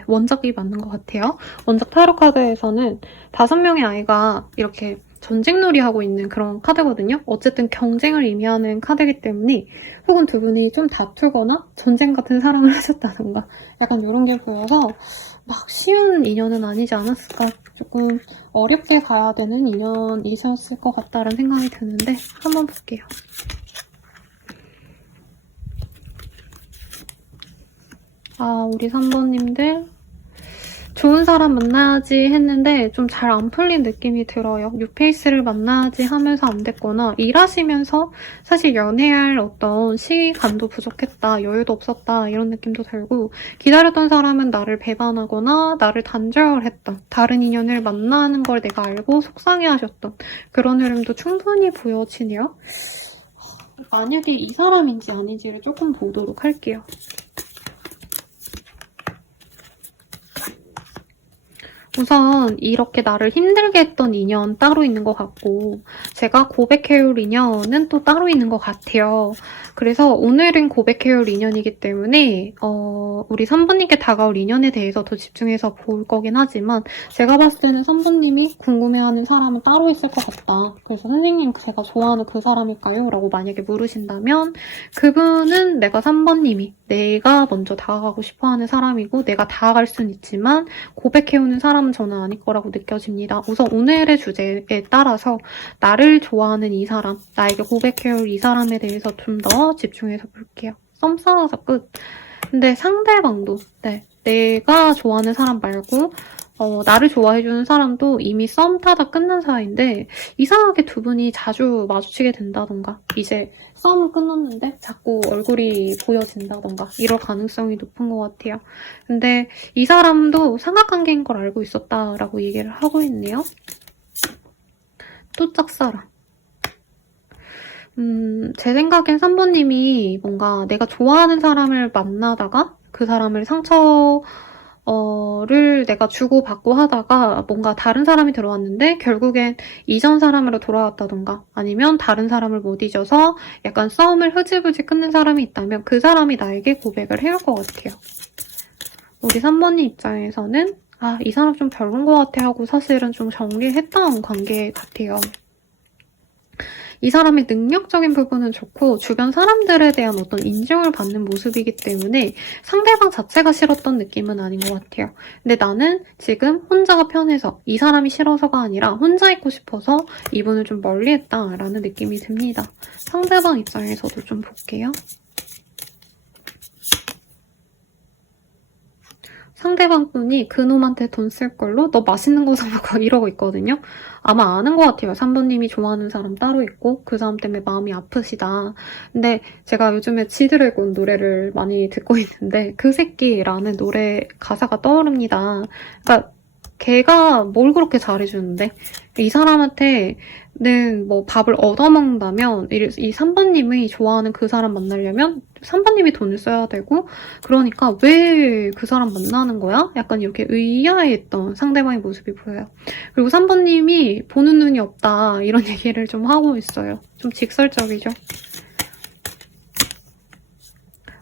원작이 맞는 것 같아요. 원작 타로 카드에서는 5명의 아이가 이렇게 전쟁놀이 하고 있는 그런 카드거든요. 어쨌든 경쟁을 의미하는 카드이기 때문에 혹은 두 분이 좀 다투거나 전쟁 같은 사랑을 하셨다던가 약간 이런 게 보여서 막 쉬운 인연은 아니지 않았을까. 조금 어렵게 가야 되는 인연이셨을 것 같다는 생각이 드는데 한번 볼게요. 우리 3번님들 좋은 사람 만나야지 했는데 좀 잘 안 풀린 느낌이 들어요. 뉴페이스를 만나야지 하면서 안 됐거나 일하시면서 사실 연애할 어떤 시간도 부족했다, 여유도 없었다 이런 느낌도 들고 기다렸던 사람은 나를 배반하거나 나를 단절했던 다른 인연을 만나는 걸 내가 알고 속상해하셨던 그런 흐름도 충분히 보여지네요. 만약에 이 사람인지 아닌지를 조금 보도록 할게요. 우선 이렇게 나를 힘들게 했던 인연 따로 있는 것 같고 제가 고백해올 인연은 또 따로 있는 것 같아요. 그래서 오늘은 고백해올 인연이기 때문에 우리 3번님께 다가올 인연에 대해서 더 집중해서 볼 거긴 하지만 제가 봤을 때는 3번님이 궁금해하는 사람은 따로 있을 것 같다. 그래서 선생님 제가 좋아하는 그 사람일까요? 라고 만약에 물으신다면 그분은 내가 3번님이 내가 먼저 다가가고 싶어하는 사람이고 내가 다가갈 순 있지만 고백해오는 사람은 저는 아닐 거라고 느껴집니다. 우선 오늘의 주제에 따라서 나를 좋아하는 이 사람, 나에게 고백해올 이 사람에 대해서 좀 더 집중해서 볼게요. 썸 쌓아서 끝. 근데 상대방도 내가 좋아하는 사람 말고 나를 좋아해주는 사람도 이미 썸 타다 끝난 사이인데 이상하게 두 분이 자주 마주치게 된다던가 이제 썸을 끊었는데 자꾸 얼굴이 보여진다던가 이럴 가능성이 높은 것 같아요. 근데 이 사람도 삼각관계인 걸 알고 있었다라고 얘기를 하고 있네요. 또 짝사랑. 제 생각엔 3번님이 뭔가 내가 좋아하는 사람을 만나다가 그 사람을 상처를 내가 주고받고 하다가 뭔가 다른 사람이 들어왔는데 결국엔 이전 사람으로 돌아왔다던가 아니면 다른 사람을 못 잊어서 약간 썸을 흐지부지 끊는 사람이 있다면 그 사람이 나에게 고백을 해올 것 같아요. 우리 3번님 입장에서는 이 사람 좀 별론 것 같아 하고 사실은 좀 정리했던 관계 같아요. 이 사람의 능력적인 부분은 좋고 주변 사람들에 대한 어떤 인정을 받는 모습이기 때문에 상대방 자체가 싫었던 느낌은 아닌 것 같아요. 근데 나는 지금 혼자가 편해서 이 사람이 싫어서가 아니라 혼자 있고 싶어서 이분을 좀 멀리했다라는 느낌이 듭니다. 상대방 입장에서도 좀 볼게요. 상대방 분이 그놈한테 돈 쓸 걸로 너 맛있는 거 사먹어 이러고 있거든요. 아마 아는 것 같아요. 3번님이 좋아하는 사람 따로 있고 그 사람 때문에 마음이 아프시다. 근데 제가 요즘에 지드래곤 노래를 많이 듣고 있는데 그 새끼라는 노래 가사가 떠오릅니다. 그러니까 걔가 뭘 그렇게 잘해주는데 이 사람한테는 뭐 밥을 얻어먹는다면 이 3번님이 좋아하는 그 사람 만나려면 3번님이 돈을 써야 되고 그러니까 왜 그 사람 만나는 거야? 약간 이렇게 의아해했던 상대방의 모습이 보여요. 그리고 3번님이 보는 눈이 없다 이런 얘기를 좀 하고 있어요. 좀 직설적이죠.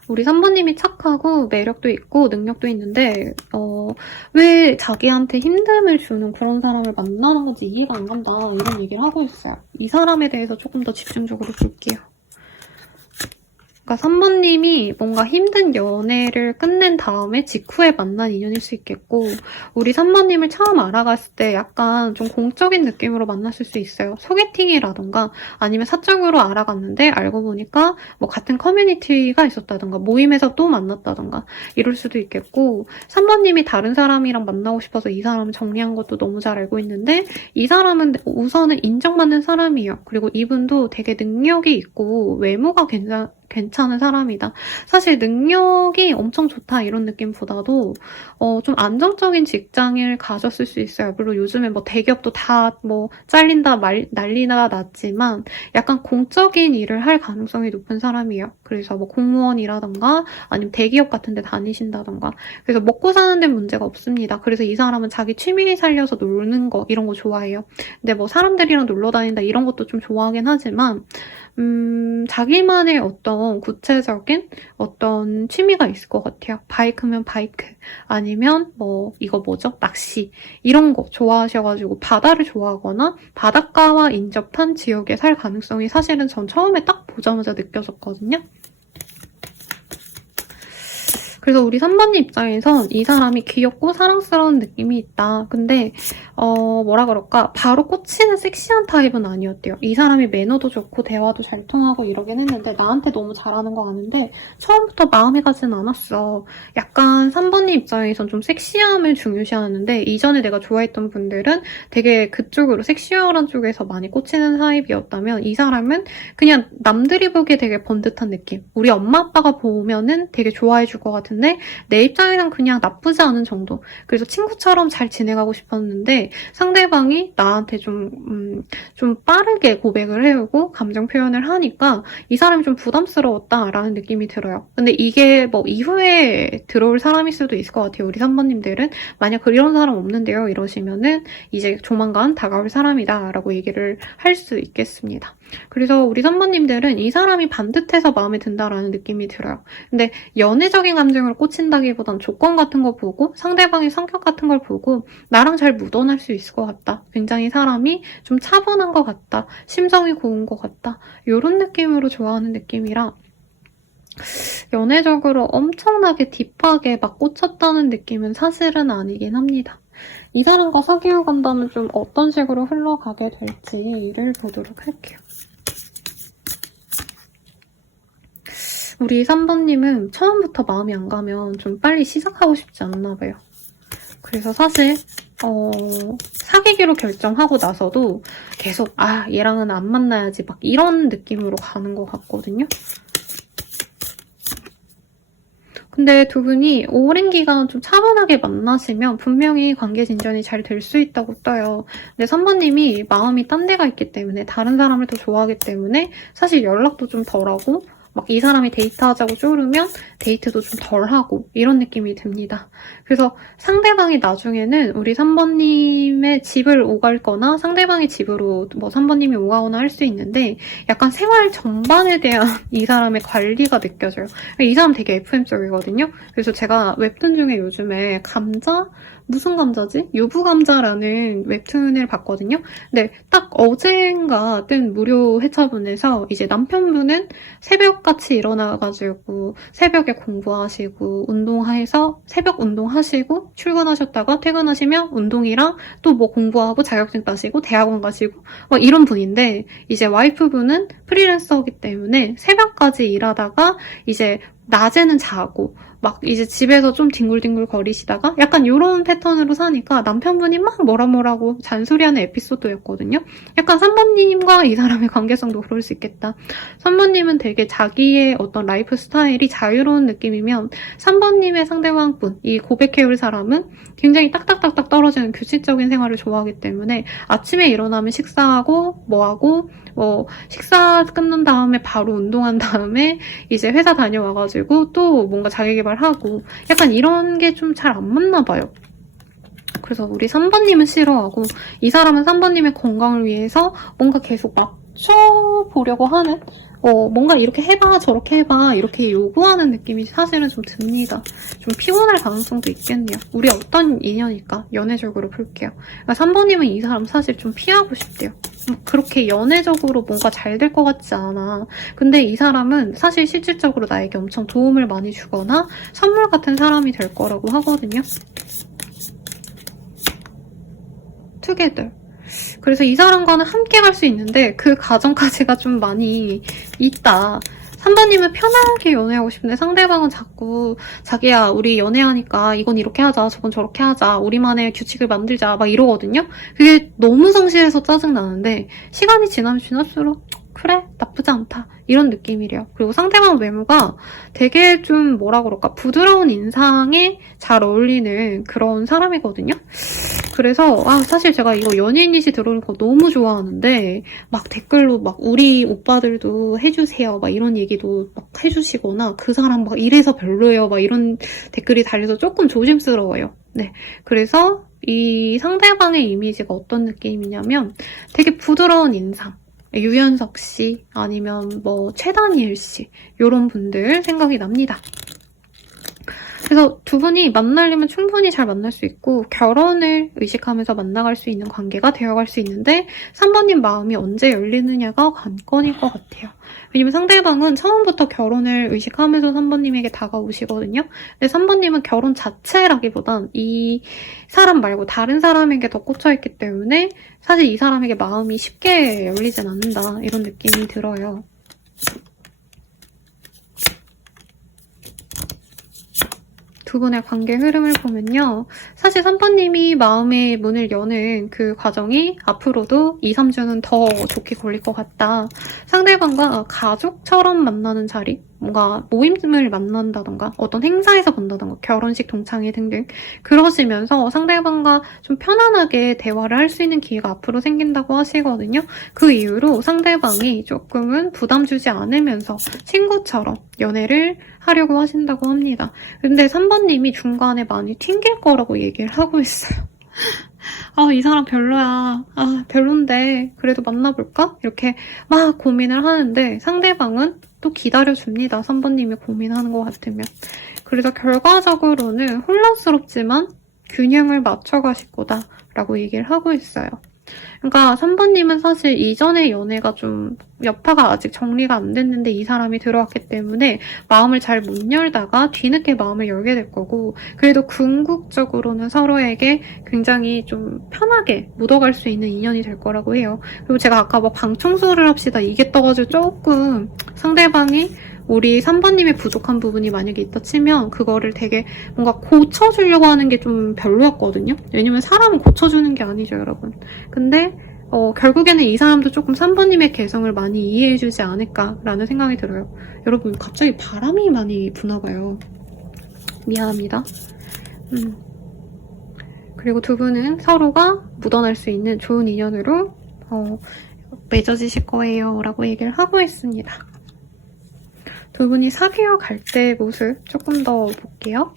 우리 3번님이 착하고 매력도 있고 능력도 있는데 왜 자기한테 힘듦을 주는 그런 사람을 만나는 건지 이해가 안 간다 이런 얘기를 하고 있어요. 이 사람에 대해서 조금 더 집중적으로 볼게요. 그러니까 3번님이 뭔가 힘든 연애를 끝낸 다음에 직후에 만난 인연일 수 있겠고 우리 3번님을 처음 알아갔을 때 약간 좀 공적인 느낌으로 만났을 수 있어요. 소개팅이라던가 아니면 사적으로 알아갔는데 알고 보니까 뭐 같은 커뮤니티가 있었다던가 모임에서 또 만났다던가 이럴 수도 있겠고 3번님이 다른 사람이랑 만나고 싶어서 이 사람을 정리한 것도 너무 잘 알고 있는데 이 사람은 우선은 인정받는 사람이에요. 그리고 이분도 되게 능력이 있고 외모가 괜찮은 사람이다. 사실 능력이 엄청 좋다 이런 느낌보다도 좀 안정적인 직장을 가졌을 수 있어요. 물론 요즘에 뭐 대기업도 다 뭐 잘린다 난리가 났지만 약간 공적인 일을 할 가능성이 높은 사람이에요. 그래서 뭐 공무원이라던가 아니면 대기업 같은 데 다니신다던가 그래서 먹고 사는 데 문제가 없습니다. 그래서 이 사람은 자기 취미 살려서 놀는 거 이런 거 좋아해요. 근데 뭐 사람들이랑 놀러 다닌다 이런 것도 좀 좋아하긴 하지만 자기만의 어떤 구체적인 어떤 취미가 있을 것 같아요. 바이크면 바이크, 아니면 뭐 이거 뭐죠? 낚시 이런 거 좋아하셔가지고 바다를 좋아하거나 바닷가와 인접한 지역에 살 가능성이 사실은 전 처음에 딱 보자마자 느껴졌거든요. 그래서 우리 3번님 입장에선 이 사람이 귀엽고 사랑스러운 느낌이 있다. 근데 뭐라 그럴까? 바로 꽂히는 섹시한 타입은 아니었대요. 이 사람이 매너도 좋고 대화도 잘 통하고 이러긴 했는데 나한테 너무 잘하는 거 아는데 처음부터 마음에 가진 않았어. 약간 3번님 입장에선 좀 섹시함을 중요시하는데 이전에 내가 좋아했던 분들은 되게 그쪽으로 섹시한 쪽에서 많이 꽂히는 타입이었다면 이 사람은 그냥 남들이 보기에 되게 번듯한 느낌. 우리 엄마 아빠가 보면은 되게 좋아해 줄 것 같은데 내 입장에는 그냥 나쁘지 않은 정도. 그래서 친구처럼 잘 지내가고 싶었는데 상대방이 나한테 좀 빠르게 고백을 해오고 감정 표현을 하니까 이 사람이 좀 부담스러웠다라는 느낌이 들어요. 근데 이게 뭐 이후에 들어올 사람일 수도 있을 것 같아요. 우리 3번님들은 만약 이런 사람 없는데요 이러시면은 이제 조만간 다가올 사람이다 라고 얘기를 할 수 있겠습니다. 그래서 우리 3번님들은 이 사람이 반듯해서 마음에 든다라는 느낌이 들어요. 근데 연애적인 감정으로 꽂힌다기보단 조건 같은 거 보고 상대방의 성격 같은 걸 보고 나랑 잘 묻어날 수 있을 것 같다. 굉장히 사람이 좀 차분한 것 같다. 심성이 고운 것 같다. 이런 느낌으로 좋아하는 느낌이라 연애적으로 엄청나게 딥하게 막 꽂혔다는 느낌은 사실은 아니긴 합니다. 이 사람과 사귀어 간다면 좀 어떤 식으로 흘러가게 될지를 보도록 할게요. 우리 3번님은 처음부터 마음이 안 가면 좀 빨리 시작하고 싶지 않나 봐요. 그래서 사실 사귀기로 결정하고 나서도 계속 얘랑은 안 만나야지 막 이런 느낌으로 가는 것 같거든요. 근데 두 분이 오랜 기간 좀 차분하게 만나시면 분명히 관계 진전이 잘 될 수 있다고 떠요. 근데 3번님이 마음이 딴 데가 있기 때문에 다른 사람을 더 좋아하기 때문에 사실 연락도 좀 덜하고 막 이 사람이 데이트하자고 쪼르면 데이트도 좀 덜하고 이런 느낌이 듭니다. 그래서 상대방이 나중에는 우리 3번님의 집을 오갈 거나 상대방의 집으로 뭐 3번님이 오가거나 할 수 있는데 약간 생활 전반에 대한 이 사람의 관리가 느껴져요. 이 사람 되게 FM적이거든요. 그래서 제가 웹툰 중에 요즘에 무슨 감자지? 유부감자라는 웹툰을 봤거든요. 근데 딱 어젠가 뜬 무료 회차분에서 이제 남편분은 새벽같이 일어나가지고 새벽에 공부하시고 운동해서 새벽 운동하시고 출근하셨다가 퇴근하시면 운동이랑 또 뭐 공부하고 자격증 따시고 대학원 가시고 막 이런 분인데 이제 와이프분은 프리랜서이기 때문에 새벽까지 일하다가 이제 낮에는 자고 막 이제 집에서 좀 뒹굴뒹굴 거리시다가 약간 이런 패턴으로 사니까 남편분이 막 뭐라고 잔소리하는 에피소드였거든요. 약간 3번님과 이 사람의 관계성도 그럴 수 있겠다. 3번님은 되게 자기의 어떤 라이프 스타일이 자유로운 느낌이면 3번님의 상대방분, 이 고백해올 사람은 굉장히 딱딱딱딱 떨어지는 규칙적인 생활을 좋아하기 때문에 아침에 일어나면 식사하고 뭐하고 식사 끝난 다음에 바로 운동한 다음에 이제 회사 다녀와가지고 또 뭔가 자기계발하고 약간 이런 게 좀 잘 안 맞나 봐요. 그래서 우리 3번님은 싫어하고 이 사람은 3번님의 건강을 위해서 뭔가 계속 맞춰보려고 하는 뭔가 이렇게 해봐 저렇게 해봐 이렇게 요구하는 느낌이 사실은 좀 듭니다. 좀 피곤할 가능성도 있겠네요. 우리 어떤 인연일까? 연애적으로 볼게요. 그러니까 3번님은 이 사람 사실 좀 피하고 싶대요. 그렇게 연애적으로 뭔가 잘 될 것 같지 않아. 근데 이 사람은 사실 실질적으로 나에게 엄청 도움을 많이 주거나 선물 같은 사람이 될 거라고 하거든요. 투게더. 그래서 이 사람과는 함께 갈 수 있는데 그 과정까지가 좀 많이 있다. 3번님은 편하게 연애하고 싶은데 상대방은 자꾸 자기야 우리 연애하니까 이건 이렇게 하자 저건 저렇게 하자 우리만의 규칙을 만들자 막 이러거든요. 그게 너무 성실해서 짜증나는데 시간이 지나면 지날수록 그래 나쁘지 않다 이런 느낌이래요. 그리고 상대방 외모가 되게 좀 뭐라 그럴까 부드러운 인상에 잘 어울리는 그런 사람이거든요. 그래서 사실 제가 이거 연예인이시 들어오는 거 너무 좋아하는데 막 댓글로 막 우리 오빠들도 해주세요 막 이런 얘기도 막 해주시거나 그 사람 막 이래서 별로예요 막 이런 댓글이 달려서 조금 조심스러워요. 네, 그래서 이 상대방의 이미지가 어떤 느낌이냐면 되게 부드러운 인상 유연석 씨 아니면 뭐 최다니엘 씨 이런 분들 생각이 납니다. 그래서 두 분이 만나려면 충분히 잘 만날 수 있고 결혼을 의식하면서 만나갈 수 있는 관계가 되어갈 수 있는데 3번님 마음이 언제 열리느냐가 관건일 것 같아요. 왜냐면 상대방은 처음부터 결혼을 의식하면서 3번님에게 다가오시거든요. 근데 3번님은 결혼 자체라기보단 이 사람 말고 다른 사람에게 더 꽂혀있기 때문에 사실 이 사람에게 마음이 쉽게 열리진 않는다 이런 느낌이 들어요. 두 분의 관계 흐름을 보면요. 사실 3번님이 마음의 문을 여는 그 과정이 앞으로도 2, 3주는 더 좋게 걸릴 것 같다. 상대방과 가족처럼 만나는 자리, 뭔가 모임을 만난다던가 어떤 행사에서 본다던가 결혼식 동창회 등등 그러시면서 상대방과 좀 편안하게 대화를 할 수 있는 기회가 앞으로 생긴다고 하시거든요. 그 이후로 상대방이 조금은 부담 주지 않으면서 친구처럼 연애를 하려고 하신다고 합니다. 근데 3번님이 중간에 많이 튕길 거라고 얘기를 하고 있어요. 아, 이 사람 별로야. 아, 별론데 그래도 만나볼까? 이렇게 막 고민을 하는데 상대방은 또 기다려줍니다. 3번님이 고민하는 것 같으면. 그래서 결과적으로는 혼란스럽지만 균형을 맞춰가실 거다라고 얘기를 하고 있어요. 그러니까 3번님은 사실 이전의 연애가 좀 여파가 아직 정리가 안 됐는데 이 사람이 들어왔기 때문에 마음을 잘 못 열다가 뒤늦게 마음을 열게 될 거고 그래도 궁극적으로는 서로에게 굉장히 좀 편하게 묻어갈 수 있는 인연이 될 거라고 해요. 그리고 제가 아까 막 방 청소를 합시다 이게 떠가지고 조금 상대방이 우리 3번님의 부족한 부분이 만약에 있다 치면 그거를 되게 뭔가 고쳐주려고 하는 게 좀 별로였거든요. 왜냐면 사람은 고쳐주는 게 아니죠, 여러분. 근데 결국에는 이 사람도 조금 3번님의 개성을 많이 이해해주지 않을까라는 생각이 들어요. 여러분 갑자기 바람이 많이 부나 봐요. 미안합니다. 그리고 두 분은 서로가 묻어날 수 있는 좋은 인연으로 맺어지실 거예요 라고 얘기를 하고 있습니다. 두 분이 사귀어 갈 때의 모습 조금 더 볼게요.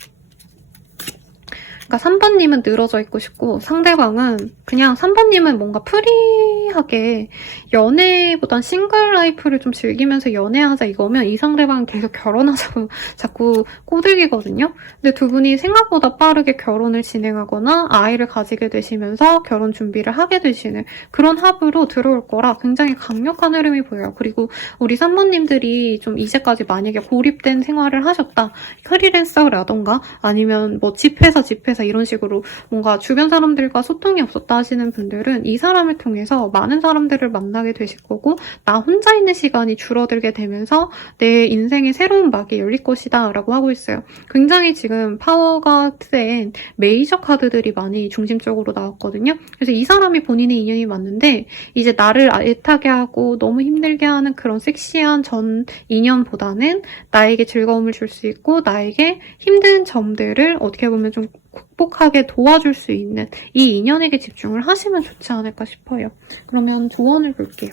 그러니까 3번님은 늘어져 있고 싶고 상대방은 그냥 3번님은 뭔가 프리하게 연애보단 싱글 라이프를 좀 즐기면서 연애하자 이거면 이 상대방은 계속 결혼하자고 자꾸 꼬들기거든요. 근데 두 분이 생각보다 빠르게 결혼을 진행하거나 아이를 가지게 되시면서 결혼 준비를 하게 되시는 그런 합으로 들어올 거라 굉장히 강력한 흐름이 보여요. 그리고 우리 3번님들이 좀 이제까지 만약에 고립된 생활을 하셨다. 프리랜서라던가 아니면 뭐 집회사 이런 식으로 뭔가 주변 사람들과 소통이 없었다 하시는 분들은 이 사람을 통해서 많은 사람들을 만나게 되실 거고 나 혼자 있는 시간이 줄어들게 되면서 내 인생의 새로운 막이 열릴 것이다 라고 하고 있어요. 굉장히 지금 파워가 센 메이저 카드들이 많이 중심적으로 나왔거든요. 그래서 이 사람이 본인의 인연이 맞는데 이제 나를 애타게 하고 너무 힘들게 하는 그런 섹시한 전 인연보다는 나에게 즐거움을 줄 수 있고 나에게 힘든 점들을 어떻게 보면 좀 극복하게 도와줄 수 있는 이 인연에게 집중을 하시면 좋지 않을까 싶어요. 그러면 조언을 볼게요.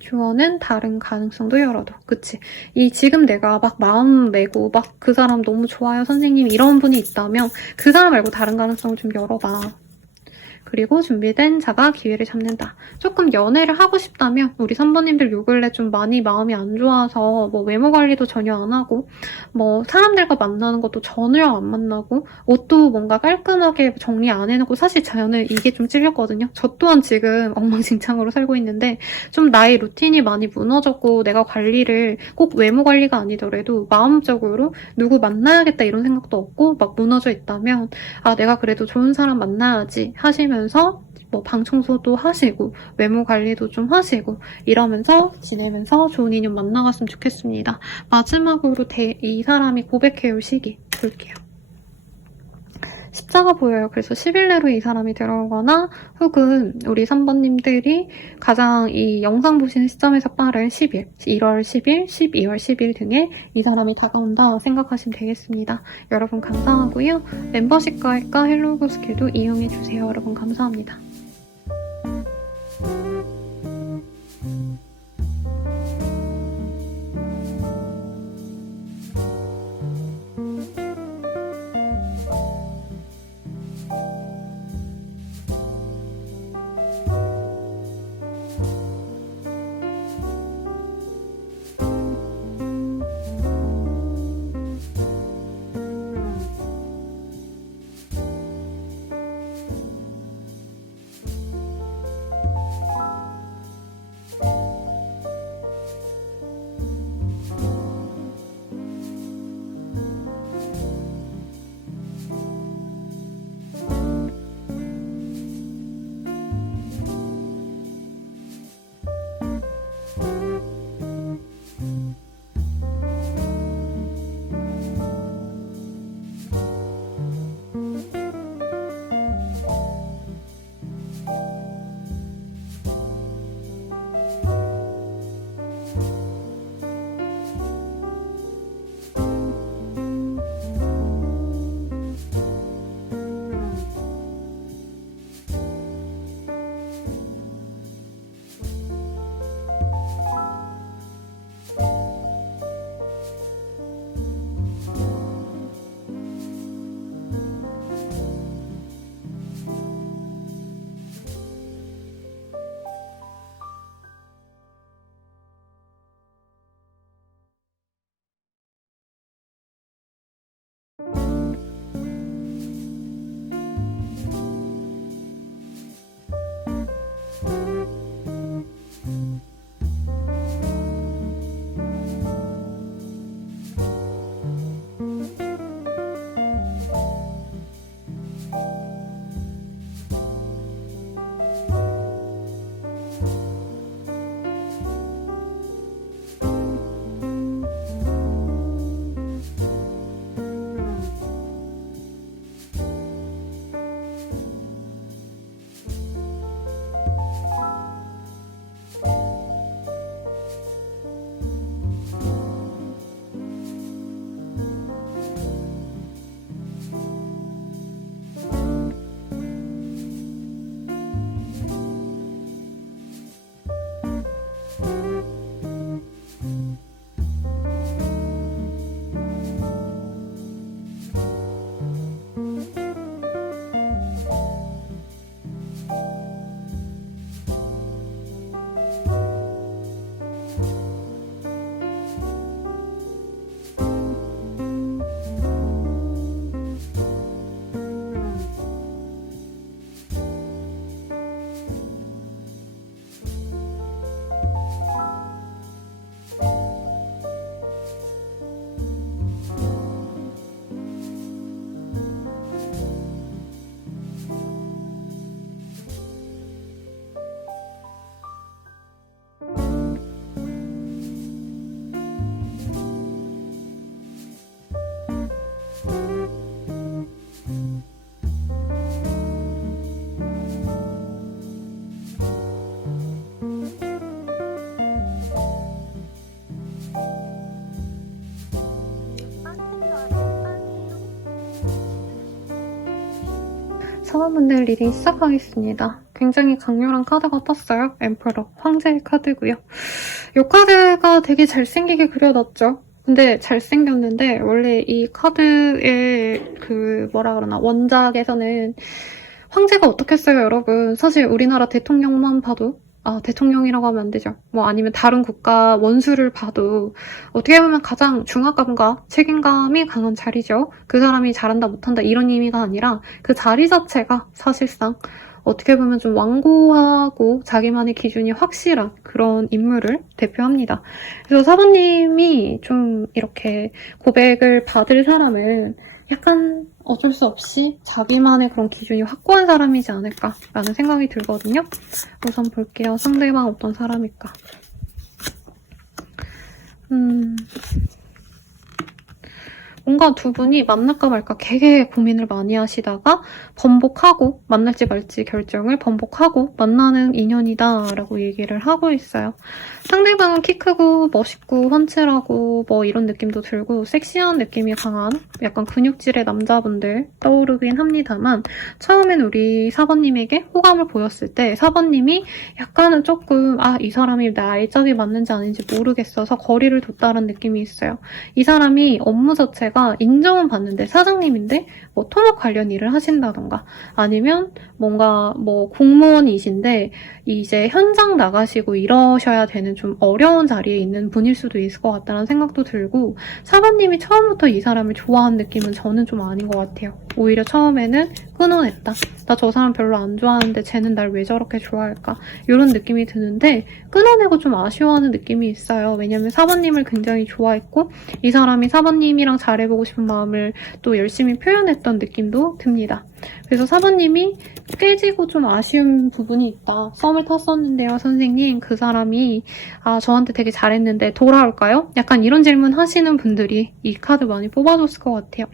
조언은 다른 가능성도 열어도. 그치? 이 지금 내가 막 마음 메고 막 그 사람 너무 좋아요 선생님 이런 분이 있다면 그 사람 말고 다른 가능성을 좀 열어봐. 그리고 준비된 자가 기회를 잡는다. 조금 연애를 하고 싶다면 우리 3번님들 요 근래 좀 많이 마음이 안 좋아서 뭐 외모 관리도 전혀 안 하고 뭐 사람들과 만나는 것도 전혀 안 만나고 옷도 뭔가 깔끔하게 정리 안 해놓고 사실 저는 이게 좀 찔렸거든요. 저 또한 지금 엉망진창으로 살고 있는데 좀 나의 루틴이 많이 무너졌고 내가 관리를 꼭 외모 관리가 아니더라도 마음적으로 누구 만나야겠다 이런 생각도 없고 막 무너져 있다면 아 내가 그래도 좋은 사람 만나야지 하시면 뭐 방 청소도 하시고 외모 관리도 좀 하시고 이러면서 지내면서 좋은 인연 만나갔으면 좋겠습니다. 마지막으로 이 사람이 고백해올 시기 볼게요. 십자가 보여요. 그래서 10일 내로 이 사람이 들어오거나 혹은 우리 3번님들이 가장 이 영상 보시는 시점에서 빠른 10일, 1월 10일, 12월 10일 등에 이 사람이 다가온다 생각하시면 되겠습니다. 여러분 감사하고요. 멤버십 가입과 헬로우 스킬도 이용해주세요. 여러분 감사합니다. 사원분들 리딩 시작하겠습니다. 굉장히 강렬한 카드가 떴어요. 엠퍼러, 황제의 카드고요. 이 카드가 되게 잘생기게 그려놨죠. 근데 잘생겼는데 원래 이 카드의 원작에서는 황제가 어떻겠어요, 여러분. 사실 우리나라 대통령만 봐도 대통령이라고 하면 안 되죠. 아니면 다른 국가 원수를 봐도 어떻게 보면 가장 중압감과 책임감이 강한 자리죠. 그 사람이 잘한다 못한다 이런 의미가 아니라 그 자리 자체가 사실상 어떻게 보면 좀 완고하고 자기만의 기준이 확실한 그런 인물을 대표합니다. 그래서 사부님이 좀 이렇게 고백을 받을 사람은 약간 어쩔 수 없이 자기만의 그런 기준이 확고한 사람이지 않을까라는 생각이 들거든요. 우선 볼게요. 상대방 어떤 사람일까? 뭔가 두 분이 만날까 말까 되게 고민을 많이 하시다가 번복하고 만날지 말지 결정을 번복하고 만나는 인연이다라고 얘기를 하고 있어요. 상대방은 키 크고 멋있고 훤칠하고 이런 느낌도 들고 섹시한 느낌이 강한 약간 근육질의 남자분들 떠오르긴 합니다만 처음엔 우리 사번님에게 호감을 보였을 때 사번님이 약간은 조금 이 사람이 나의 짝이 맞는지 아닌지 모르겠어서 거리를 뒀다는 느낌이 있어요. 이 사람이 업무 자체가 인정은 받는데 사장님인데 토목 관련 일을 하신다던가 아니면 뭔가 공무원이신데 이제 현장 나가시고 이러셔야 되는 좀 어려운 자리에 있는 분일 수도 있을 것 같다는 생각도 들고 사관님이 처음부터 이 사람을 좋아한 느낌은 저는 좀 아닌 것 같아요. 오히려 처음에는 끊어냈다. 나 저 사람 별로 안 좋아하는데 쟤는 날 왜 저렇게 좋아할까? 이런 느낌이 드는데 끊어내고 좀 아쉬워하는 느낌이 있어요. 왜냐면 사번님을 굉장히 좋아했고 이 사람이 사번님이랑 잘해보고 싶은 마음을 또 열심히 표현했던 느낌도 듭니다. 그래서 사번님이 깨지고 좀 아쉬운 부분이 있다. 썸을 탔었는데요, 선생님. 그 사람이 저한테 되게 잘했는데 돌아올까요? 약간 이런 질문 하시는 분들이 이 카드 많이 뽑아줬을 것 같아요.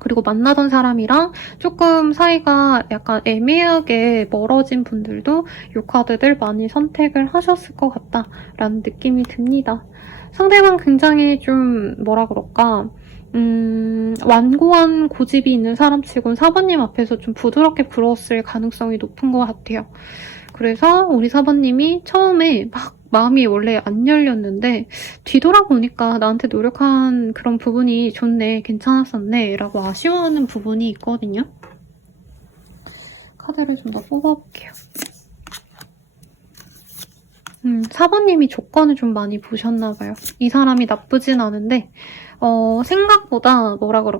그리고 만나던 사람이랑 조금 사이가 약간 애매하게 멀어진 분들도 이 카드들 많이 선택을 하셨을 것 같다라는 느낌이 듭니다. 상대방 굉장히 좀 완고한 고집이 있는 사람치곤 사번님 앞에서 좀 부드럽게 굴었을 가능성이 높은 것 같아요. 그래서 우리 사번님이 처음에 막 마음이 원래 안 열렸는데 뒤돌아보니까 나한테 노력한 그런 부분이 좋네, 괜찮았었네 라고 아쉬워하는 부분이 있거든요. 카드를 좀 더 뽑아볼게요. 사번님이 조건을 좀 많이 보셨나봐요. 이 사람이 나쁘진 않은데 생각보다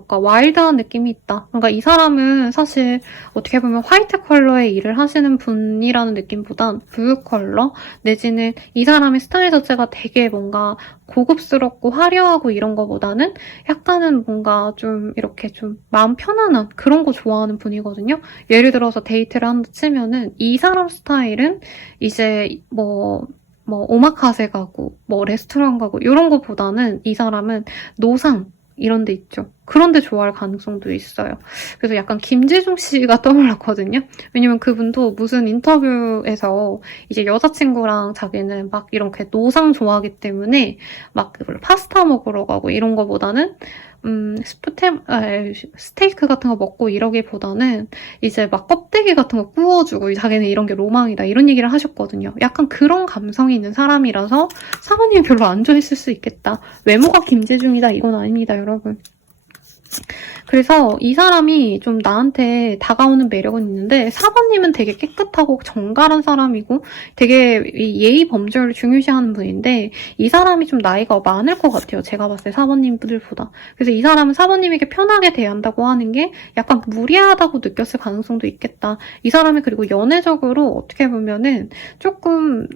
와일드한 느낌이 있다. 그러니까 이 사람은 사실 어떻게 보면 화이트 컬러의 일을 하시는 분이라는 느낌보단 블루 컬러 내지는 이 사람의 스타일 자체가 되게 뭔가 고급스럽고 화려하고 이런 거보다는 약간은 뭔가 좀 이렇게 좀 마음 편안한 그런 거 좋아하는 분이거든요. 예를 들어서 데이트를 한다 치면은 이 사람 스타일은 이제 오마카세 가고 레스토랑 가고 이런 거보다는 이 사람은 노상 이런 데 있죠. 그런 데 좋아할 가능성도 있어요. 그래서 약간 김재중 씨가 떠올랐거든요. 왜냐면 그분도 무슨 인터뷰에서 이제 여자친구랑 자기는 막 이렇게 노상 좋아하기 때문에 막 파스타 먹으러 가고 이런 거보다는 스테이크 같은 거 먹고 이러기보다는 이제 막 껍데기 같은 거 구워주고 자기는 이런 게 로망이다 이런 얘기를 하셨거든요. 약간 그런 감성이 있는 사람이라서 사모님이 별로 안 좋아했을 수 있겠다. 외모가 김재중이다 이건 아닙니다, 여러분. 그래서 이 사람이 좀 나한테 다가오는 매력은 있는데 4번님은 되게 깨끗하고 정갈한 사람이고 되게 예의 범절을 중요시하는 분인데 이 사람이 좀 나이가 많을 것 같아요. 제가 봤을 때 4번님들보다. 그래서 이 사람은 4번님에게 편하게 대한다고 하는 게 약간 무리하다고 느꼈을 가능성도 있겠다. 이 사람이 그리고 연애적으로 어떻게 보면은 조금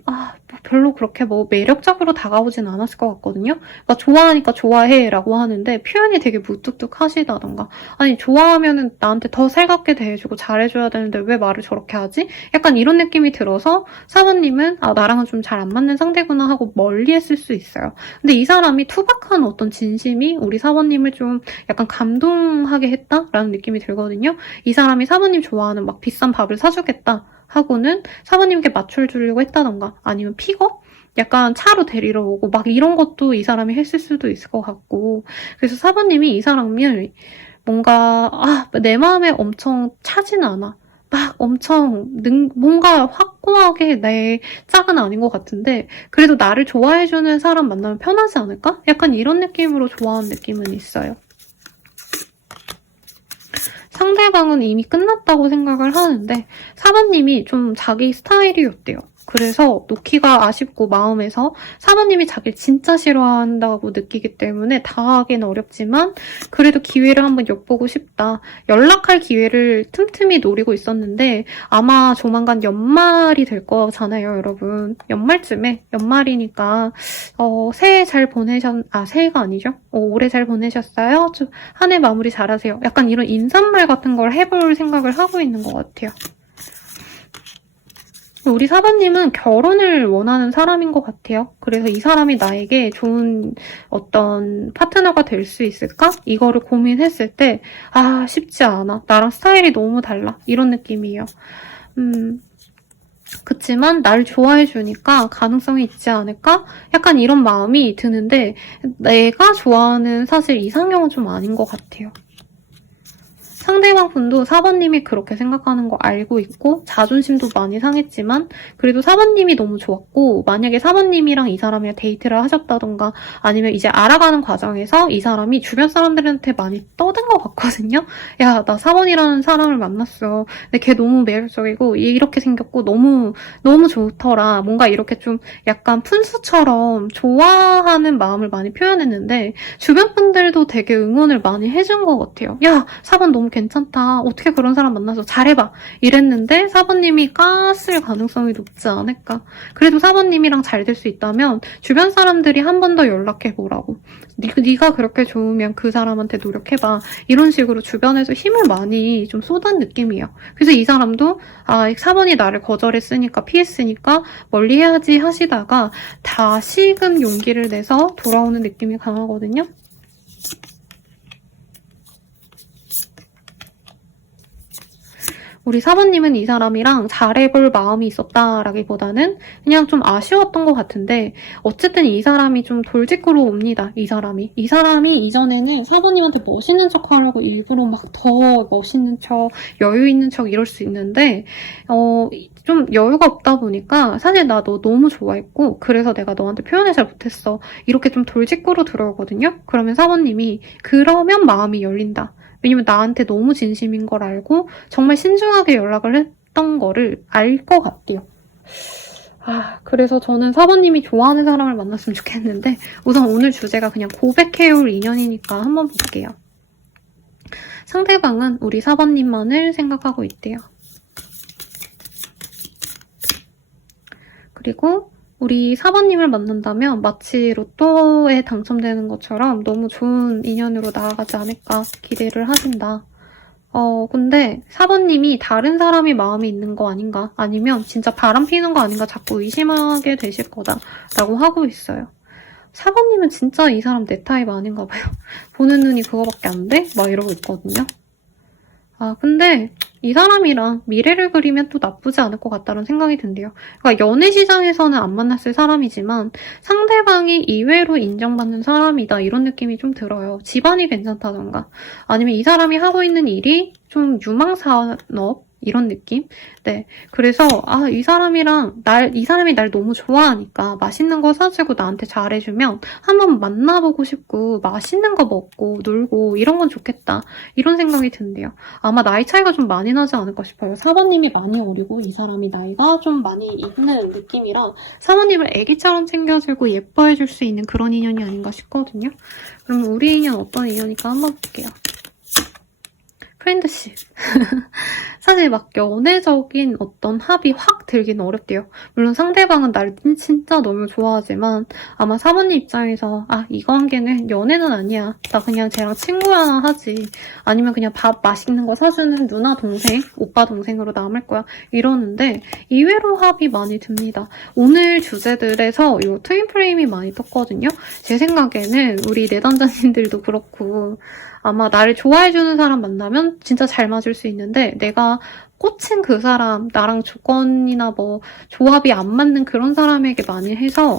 별로 그렇게 매력적으로 다가오진 않았을 것 같거든요. 그러니까 좋아하니까 좋아해 라고 하는데 표현이 되게 무뚝뚝하시다던가 아니 좋아하면은 나한테 더 살갑게 대해주고 잘해줘야 되는데 왜 말을 저렇게 하지? 약간 이런 느낌이 들어서 사모님은 나랑은 좀 잘 안 맞는 상대구나 하고 멀리 했을 수 있어요. 근데 이 사람이 투박한 어떤 진심이 우리 사모님을 좀 약간 감동하게 했다라는 느낌이 들거든요. 이 사람이 사모님 좋아하는 막 비싼 밥을 사주겠다 하고는 사모님께 맞춰 주려고 했다던가 아니면 픽업? 약간 차로 데리러 오고 막 이런 것도 이 사람이 했을 수도 있을 것 같고 그래서 사모님이 이 사람을 뭔가 내 마음에 엄청 차진 않아. 막 엄청 뭔가 확고하게 내 짝은 아닌 것 같은데 그래도 나를 좋아해주는 사람 만나면 편하지 않을까? 약간 이런 느낌으로 좋아하는 느낌은 있어요. 상대방은 이미 끝났다고 생각을 하는데 4번님이 좀 자기 스타일이었대요. 그래서 놓기가 아쉽고 마음에서 4번님이 자기를 진짜 싫어한다고 느끼기 때문에 다하기는 어렵지만 그래도 기회를 한번 엿보고 싶다. 연락할 기회를 틈틈이 노리고 있었는데 아마 조만간 연말이 될 거잖아요, 여러분. 연말이니까 새해 잘 새해가 아니죠? 올해 잘 보내셨어요? 한 해 마무리 잘하세요. 약간 이런 인사말 같은 걸 해볼 생각을 하고 있는 것 같아요. 우리 사바님은 결혼을 원하는 사람인 것 같아요. 그래서 이 사람이 나에게 좋은 어떤 파트너가 될 수 있을까? 이거를 고민했을 때 쉽지 않아. 나랑 스타일이 너무 달라. 이런 느낌이에요. 그치만 날 좋아해주니까 가능성이 있지 않을까? 약간 이런 마음이 드는데 내가 좋아하는 사실 이상형은 좀 아닌 것 같아요. 상대방 분도 4번님이 그렇게 생각하는 거 알고 있고 자존심도 많이 상했지만 그래도 4번님이 너무 좋았고 만약에 4번님이랑 이 사람이랑 데이트를 하셨다던가 아니면 이제 알아가는 과정에서 이 사람이 주변 사람들한테 많이 떠든 것 같거든요. 야, 나 4번이라는 사람을 만났어. 근데 걔 너무 매력적이고 이렇게 생겼고 너무 좋더라. 뭔가 이렇게 좀 약간 푼수처럼 좋아하는 마음을 많이 표현했는데 주변 분들도 되게 응원을 많이 해준 것 같아요. 야, 4번 너무 괜찮다. 어떻게 그런 사람 만나서 잘해봐. 이랬는데 4번님이 깠을 가능성이 높지 않을까. 그래도 4번님이랑 잘 될 수 있다면 주변 사람들이 한 번 더 연락해보라고. 네가 그렇게 좋으면 그 사람한테 노력해봐. 이런 식으로 주변에서 힘을 많이 좀 쏟은 느낌이에요. 그래서 이 사람도 4번이 나를 거절했으니까 피했으니까 멀리해야지 하시다가 다시금 용기를 내서 돌아오는 느낌이 강하거든요. 우리 사모님은 이 사람이랑 잘해볼 마음이 있었다라기보다는 그냥 좀 아쉬웠던 것 같은데 어쨌든 이 사람이 좀 돌직구로 옵니다. 이 사람이 이전에는 사모님한테 멋있는 척 하려고 일부러 막 더 멋있는 척, 여유 있는 척 이럴 수 있는데 좀 여유가 없다 보니까 사실 나 너 너무 좋아했고 그래서 내가 너한테 표현을 잘 못했어. 이렇게 좀 돌직구로 들어오거든요. 그러면 사모님이 그러면 마음이 열린다. 왜냐면 나한테 너무 진심인 걸 알고 정말 신중하게 연락을 했던 거를 알 것 같아요. 그래서 저는 사번님이 좋아하는 사람을 만났으면 좋겠는데 우선 오늘 주제가 그냥 고백해올 인연이니까 한번 볼게요. 상대방은 우리 사번님만을 생각하고 있대요. 그리고 우리 4번님을 만난다면 마치 로또에 당첨되는 것처럼 너무 좋은 인연으로 나아가지 않을까 기대를 하신다. 근데 4번님이 다른 사람이 마음이 있는 거 아닌가 아니면 진짜 바람 피는 거 아닌가 자꾸 의심하게 되실 거다라고 하고 있어요. 4번님은 진짜 이 사람 내 타입 아닌가 봐요. 보는 눈이 그거밖에 안 돼? 막 이러고 있거든요. 근데 이 사람이랑 미래를 그리면 또 나쁘지 않을 것 같다는 생각이 든대요. 그러니까 연애 시장에서는 안 만났을 사람이지만 상대방이 이외로 인정받는 사람이다 이런 느낌이 좀 들어요. 집안이 괜찮다던가 아니면 이 사람이 하고 있는 일이 좀 유망산업 이런 느낌? 네. 그래서 이 사람이 날 너무 좋아하니까 맛있는 거 사주고 나한테 잘해주면 한번 만나보고 싶고 맛있는 거 먹고 놀고 이런 건 좋겠다. 이런 생각이 든대요. 아마 나이 차이가 좀 많이 나지 않을까 싶어요. 사모님이 많이 어리고 이 사람이 나이가 좀 많이 있는 느낌이라 사모님을 애기처럼 챙겨주고 예뻐해줄 수 있는 그런 인연이 아닌가 싶거든요. 그럼 우리 인연 어떤 인연일까 한번 볼게요. 프렌드십. 사실 막 연애적인 어떤 합이 확 들기는 어렵대요. 물론 상대방은 날 진짜 너무 좋아하지만 아마 사모님 입장에서 이 관계는 연애는 아니야. 나 그냥 쟤랑 친구야 하지. 아니면 그냥 밥 맛있는 거 사주는 누나 동생, 오빠 동생으로 남을 거야. 이러는데 의외로 합이 많이 듭니다. 오늘 주제들에서 이 트윈 프레임이 많이 떴거든요. 제 생각에는 우리 내담자님들도 그렇고 아마 나를 좋아해주는 사람 만나면 진짜 잘 맞을 수 있는데 내가 꽂힌 그 사람, 나랑 조건이나 뭐 조합이 안 맞는 그런 사람에게 많이 해서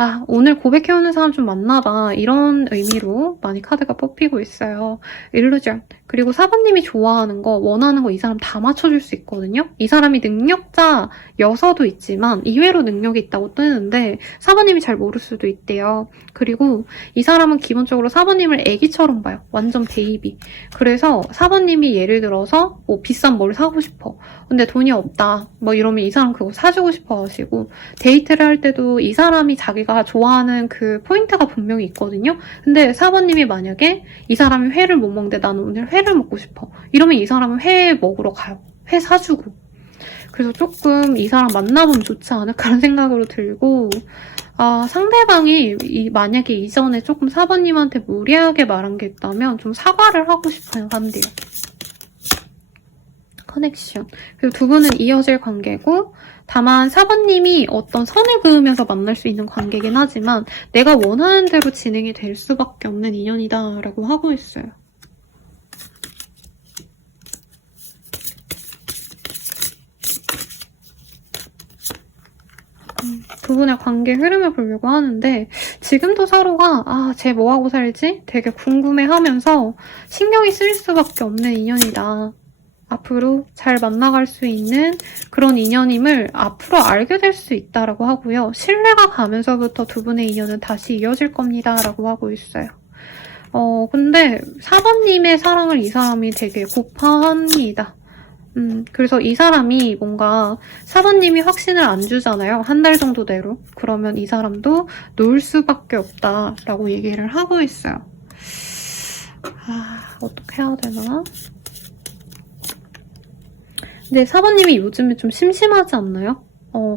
아, 오늘 고백해오는 사람 좀 많나봐. 이런 의미로 많이 카드가 뽑히고 있어요. 일루전. 그리고 4번님이 좋아하는 거, 원하는 거 이 사람 다 맞춰줄 수 있거든요? 이 사람이 능력자여서도 있지만 의외로 능력이 있다고 뜨는데 4번님이 잘 모를 수도 있대요. 그리고 이 사람은 기본적으로 4번님을 애기처럼 봐요. 완전 베이비. 그래서 4번님이 예를 들어서 뭐 비싼 뭘 사고 싶어. 근데 돈이 없다. 뭐 이러면 이 사람 그거 사주고 싶어 하시고 데이트를 할 때도 이 사람이 자기가 좋아하는 그 포인트가 분명히 있거든요. 근데 4번님이 만약에 이 사람이 회를 못 먹는데 나는 오늘 회를 먹고 싶어. 이러면 이 사람은 회 먹으러 가요. 회 사주고. 그래서 조금 이 사람 만나보면 좋지 않을까라는 생각으로 들고 아, 상대방이 만약에 이전에 조금 4번님한테 무리하게 말한 게 있다면 좀 사과를 하고 싶어요. 한대요. 커넥션. 그리고 두 분은 이어질 관계고 다만 4번님이 어떤 선을 그으면서 만날 수 있는 관계긴 하지만 내가 원하는 대로 진행이 될 수밖에 없는 인연이다 라고 하고 있어요. 두 분의 관계 흐름을 보려고 하는데 지금도 서로가 아, 쟤 뭐하고 살지? 되게 궁금해하면서 신경이 쓰일 수밖에 없는 인연이다. 앞으로 잘 만나갈 수 있는 그런 인연임을 앞으로 알게 될 수 있다라고 하고요. 신뢰가 가면서부터 두 분의 인연은 다시 이어질 겁니다. 라고 하고 있어요. 근데 4번님의 사랑을 이 사람이 되게 고파합니다. 그래서 이 사람이 뭔가 4번님이 확신을 안 주잖아요. 한 달 정도 내로. 그러면 이 사람도 놓을 수밖에 없다라고 얘기를 하고 있어요. 아, 어떻게 해야 되나? 근데 4번님이 요즘에 좀 심심하지 않나요?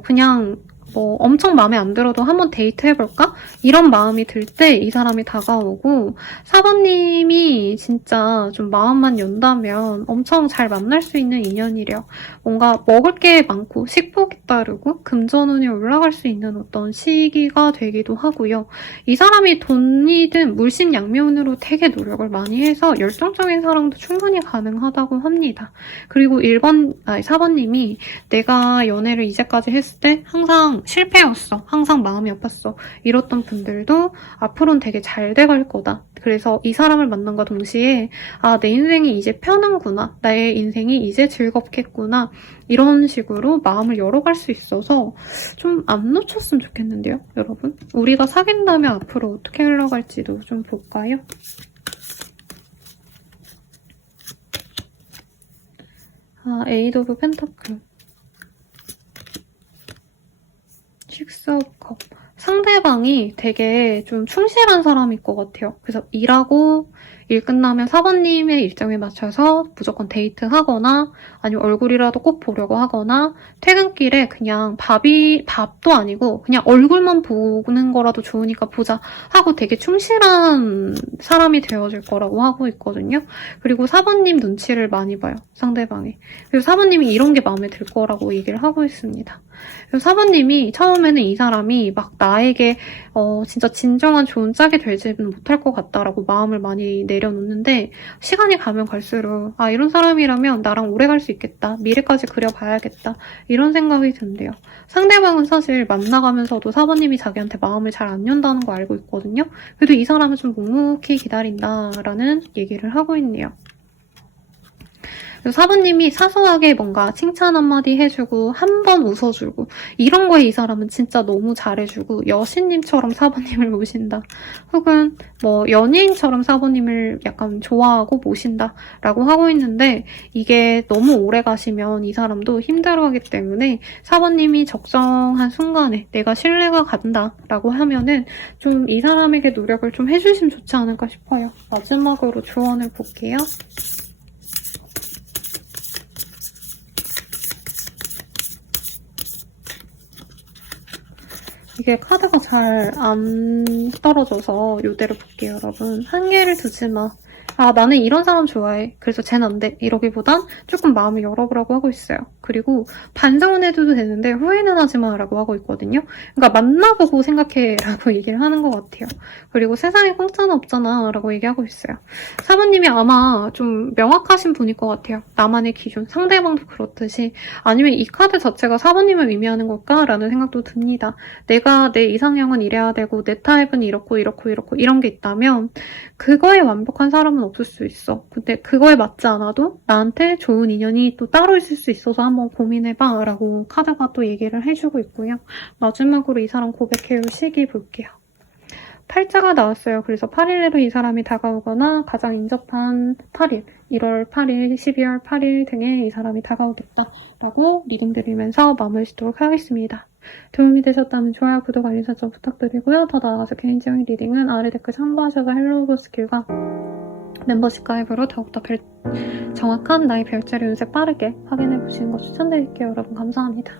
그냥 뭐 엄청 마음에 안 들어도 한번 데이트 해볼까? 이런 마음이 들 때 이 사람이 다가오고 4번님이 진짜 좀 마음만 연다면 엄청 잘 만날 수 있는 인연이래요. 뭔가 먹을 게 많고 식복이 따르고 금전운이 올라갈 수 있는 어떤 시기가 되기도 하고요. 이 사람이 돈이든 물심양면으로 되게 노력을 많이 해서 열정적인 사랑도 충분히 가능하다고 합니다. 그리고 4번님이 내가 연애를 이제까지 했을 때 항상 실패였어. 항상 마음이 아팠어. 이랬던 분들도 앞으로는 되게 잘 돼갈 거다. 그래서 이 사람을 만남과 동시에 아, 내 인생이 이제 편한구나. 나의 인생이 이제 즐겁겠구나. 이런 식으로 마음을 열어갈 수 있어서 좀 안 놓쳤으면 좋겠는데요, 여러분? 우리가 사귄다면 앞으로 어떻게 흘러갈지도 좀 볼까요? 아, 에이드 오브 펜타클. 식스 오브 컵. 상대방이 되게 좀 충실한 사람일 것 같아요. 그래서 일하고 일 끝나면 4번님의 일정에 맞춰서 무조건 데이트하거나 아니면 얼굴이라도 꼭 보려고 하거나 퇴근길에 그냥 밥도 아니고 그냥 얼굴만 보는 거라도 좋으니까 보자 하고 되게 충실한 사람이 되어질 거라고 하고 있거든요. 그리고 4번님 눈치를 많이 봐요. 상대방이. 그리고 4번님이 이런 게 마음에 들 거라고 얘기를 하고 있습니다. 그래서 4번님이 처음에는 이 사람이 막 나에게 진짜 진정한 좋은 짝이 되지는 못할 것 같다라고 마음을 많이 내려놓는데 시간이 가면 갈수록 아, 이런 사람이라면 나랑 오래 갈 수 있겠다. 미래까지 그려봐야겠다. 이런 생각이 든대요. 상대방은 사실 만나가면서도 4번님이 자기한테 마음을 잘 안 연다는 거 알고 있거든요. 그래도 이 사람은 좀 묵묵히 기다린다라는 얘기를 하고 있네요. 4번님이 사소하게 뭔가 칭찬 한마디 해주고 한 번 웃어주고 이런 거에 이 사람은 진짜 너무 잘해주고 여신님처럼 4번님을 모신다. 혹은 뭐 연예인처럼 4번님을 약간 좋아하고 모신다 라고 하고 있는데 이게 너무 오래 가시면 이 사람도 힘들어하기 때문에 4번님이 적정한 순간에 내가 신뢰가 간다 라고 하면은 좀 이 사람에게 노력을 좀 해주시면 좋지 않을까 싶어요. 마지막으로 조언을 볼게요. 이게 카드가 잘 안 떨어져서 이대로 볼게요, 여러분. 한계를 두지 마. 아, 나는 이런 사람 좋아해. 그래서 쟤는 안 돼. 이러기보단 조금 마음을 열어보라고 하고 있어요. 그리고 반성은 해도 되는데 후회는 하지 마라고 하고 있거든요. 그러니까 만나보고 생각해라고 얘기를 하는 것 같아요. 그리고 세상에 공짜는 없잖아 라고 얘기하고 있어요. 사모님이 아마 좀 명확하신 분일 것 같아요. 나만의 기준, 상대방도 그렇듯이. 아니면 이 카드 자체가 사모님을 의미하는 걸까라는 생각도 듭니다. 내가 내 이상형은 이래야 되고 내 타입은 이렇고 이런 게 있다면 그거에 완벽한 사람은 없을 수 있어. 근데 그거에 맞지 않아도 나한테 좋은 인연이 또 따로 있을 수 있어서 한번 고민해봐 라고 카드가 또 얘기를 해주고 있고요. 마지막으로 이 사람 고백해올 시기 볼게요. 팔자가 나왔어요. 그래서 8일 내로 이 사람이 다가오거나 가장 인접한 8일, 1월 8일, 12월 8일 등에 이 사람이 다가오겠다라고 리딩 드리면서 마무리 짓도록 하겠습니다. 도움이 되셨다면 좋아요, 구독, 알림 설정 부탁드리고요. 더 나아가서 개인적인 리딩은 아래 댓글 참고하셔서 헬로우 스킬과 멤버십 가입으로 더욱더 정확한 나의 별자리 운세 빠르게 확인해보시는 거 추천드릴게요. 여러분 감사합니다.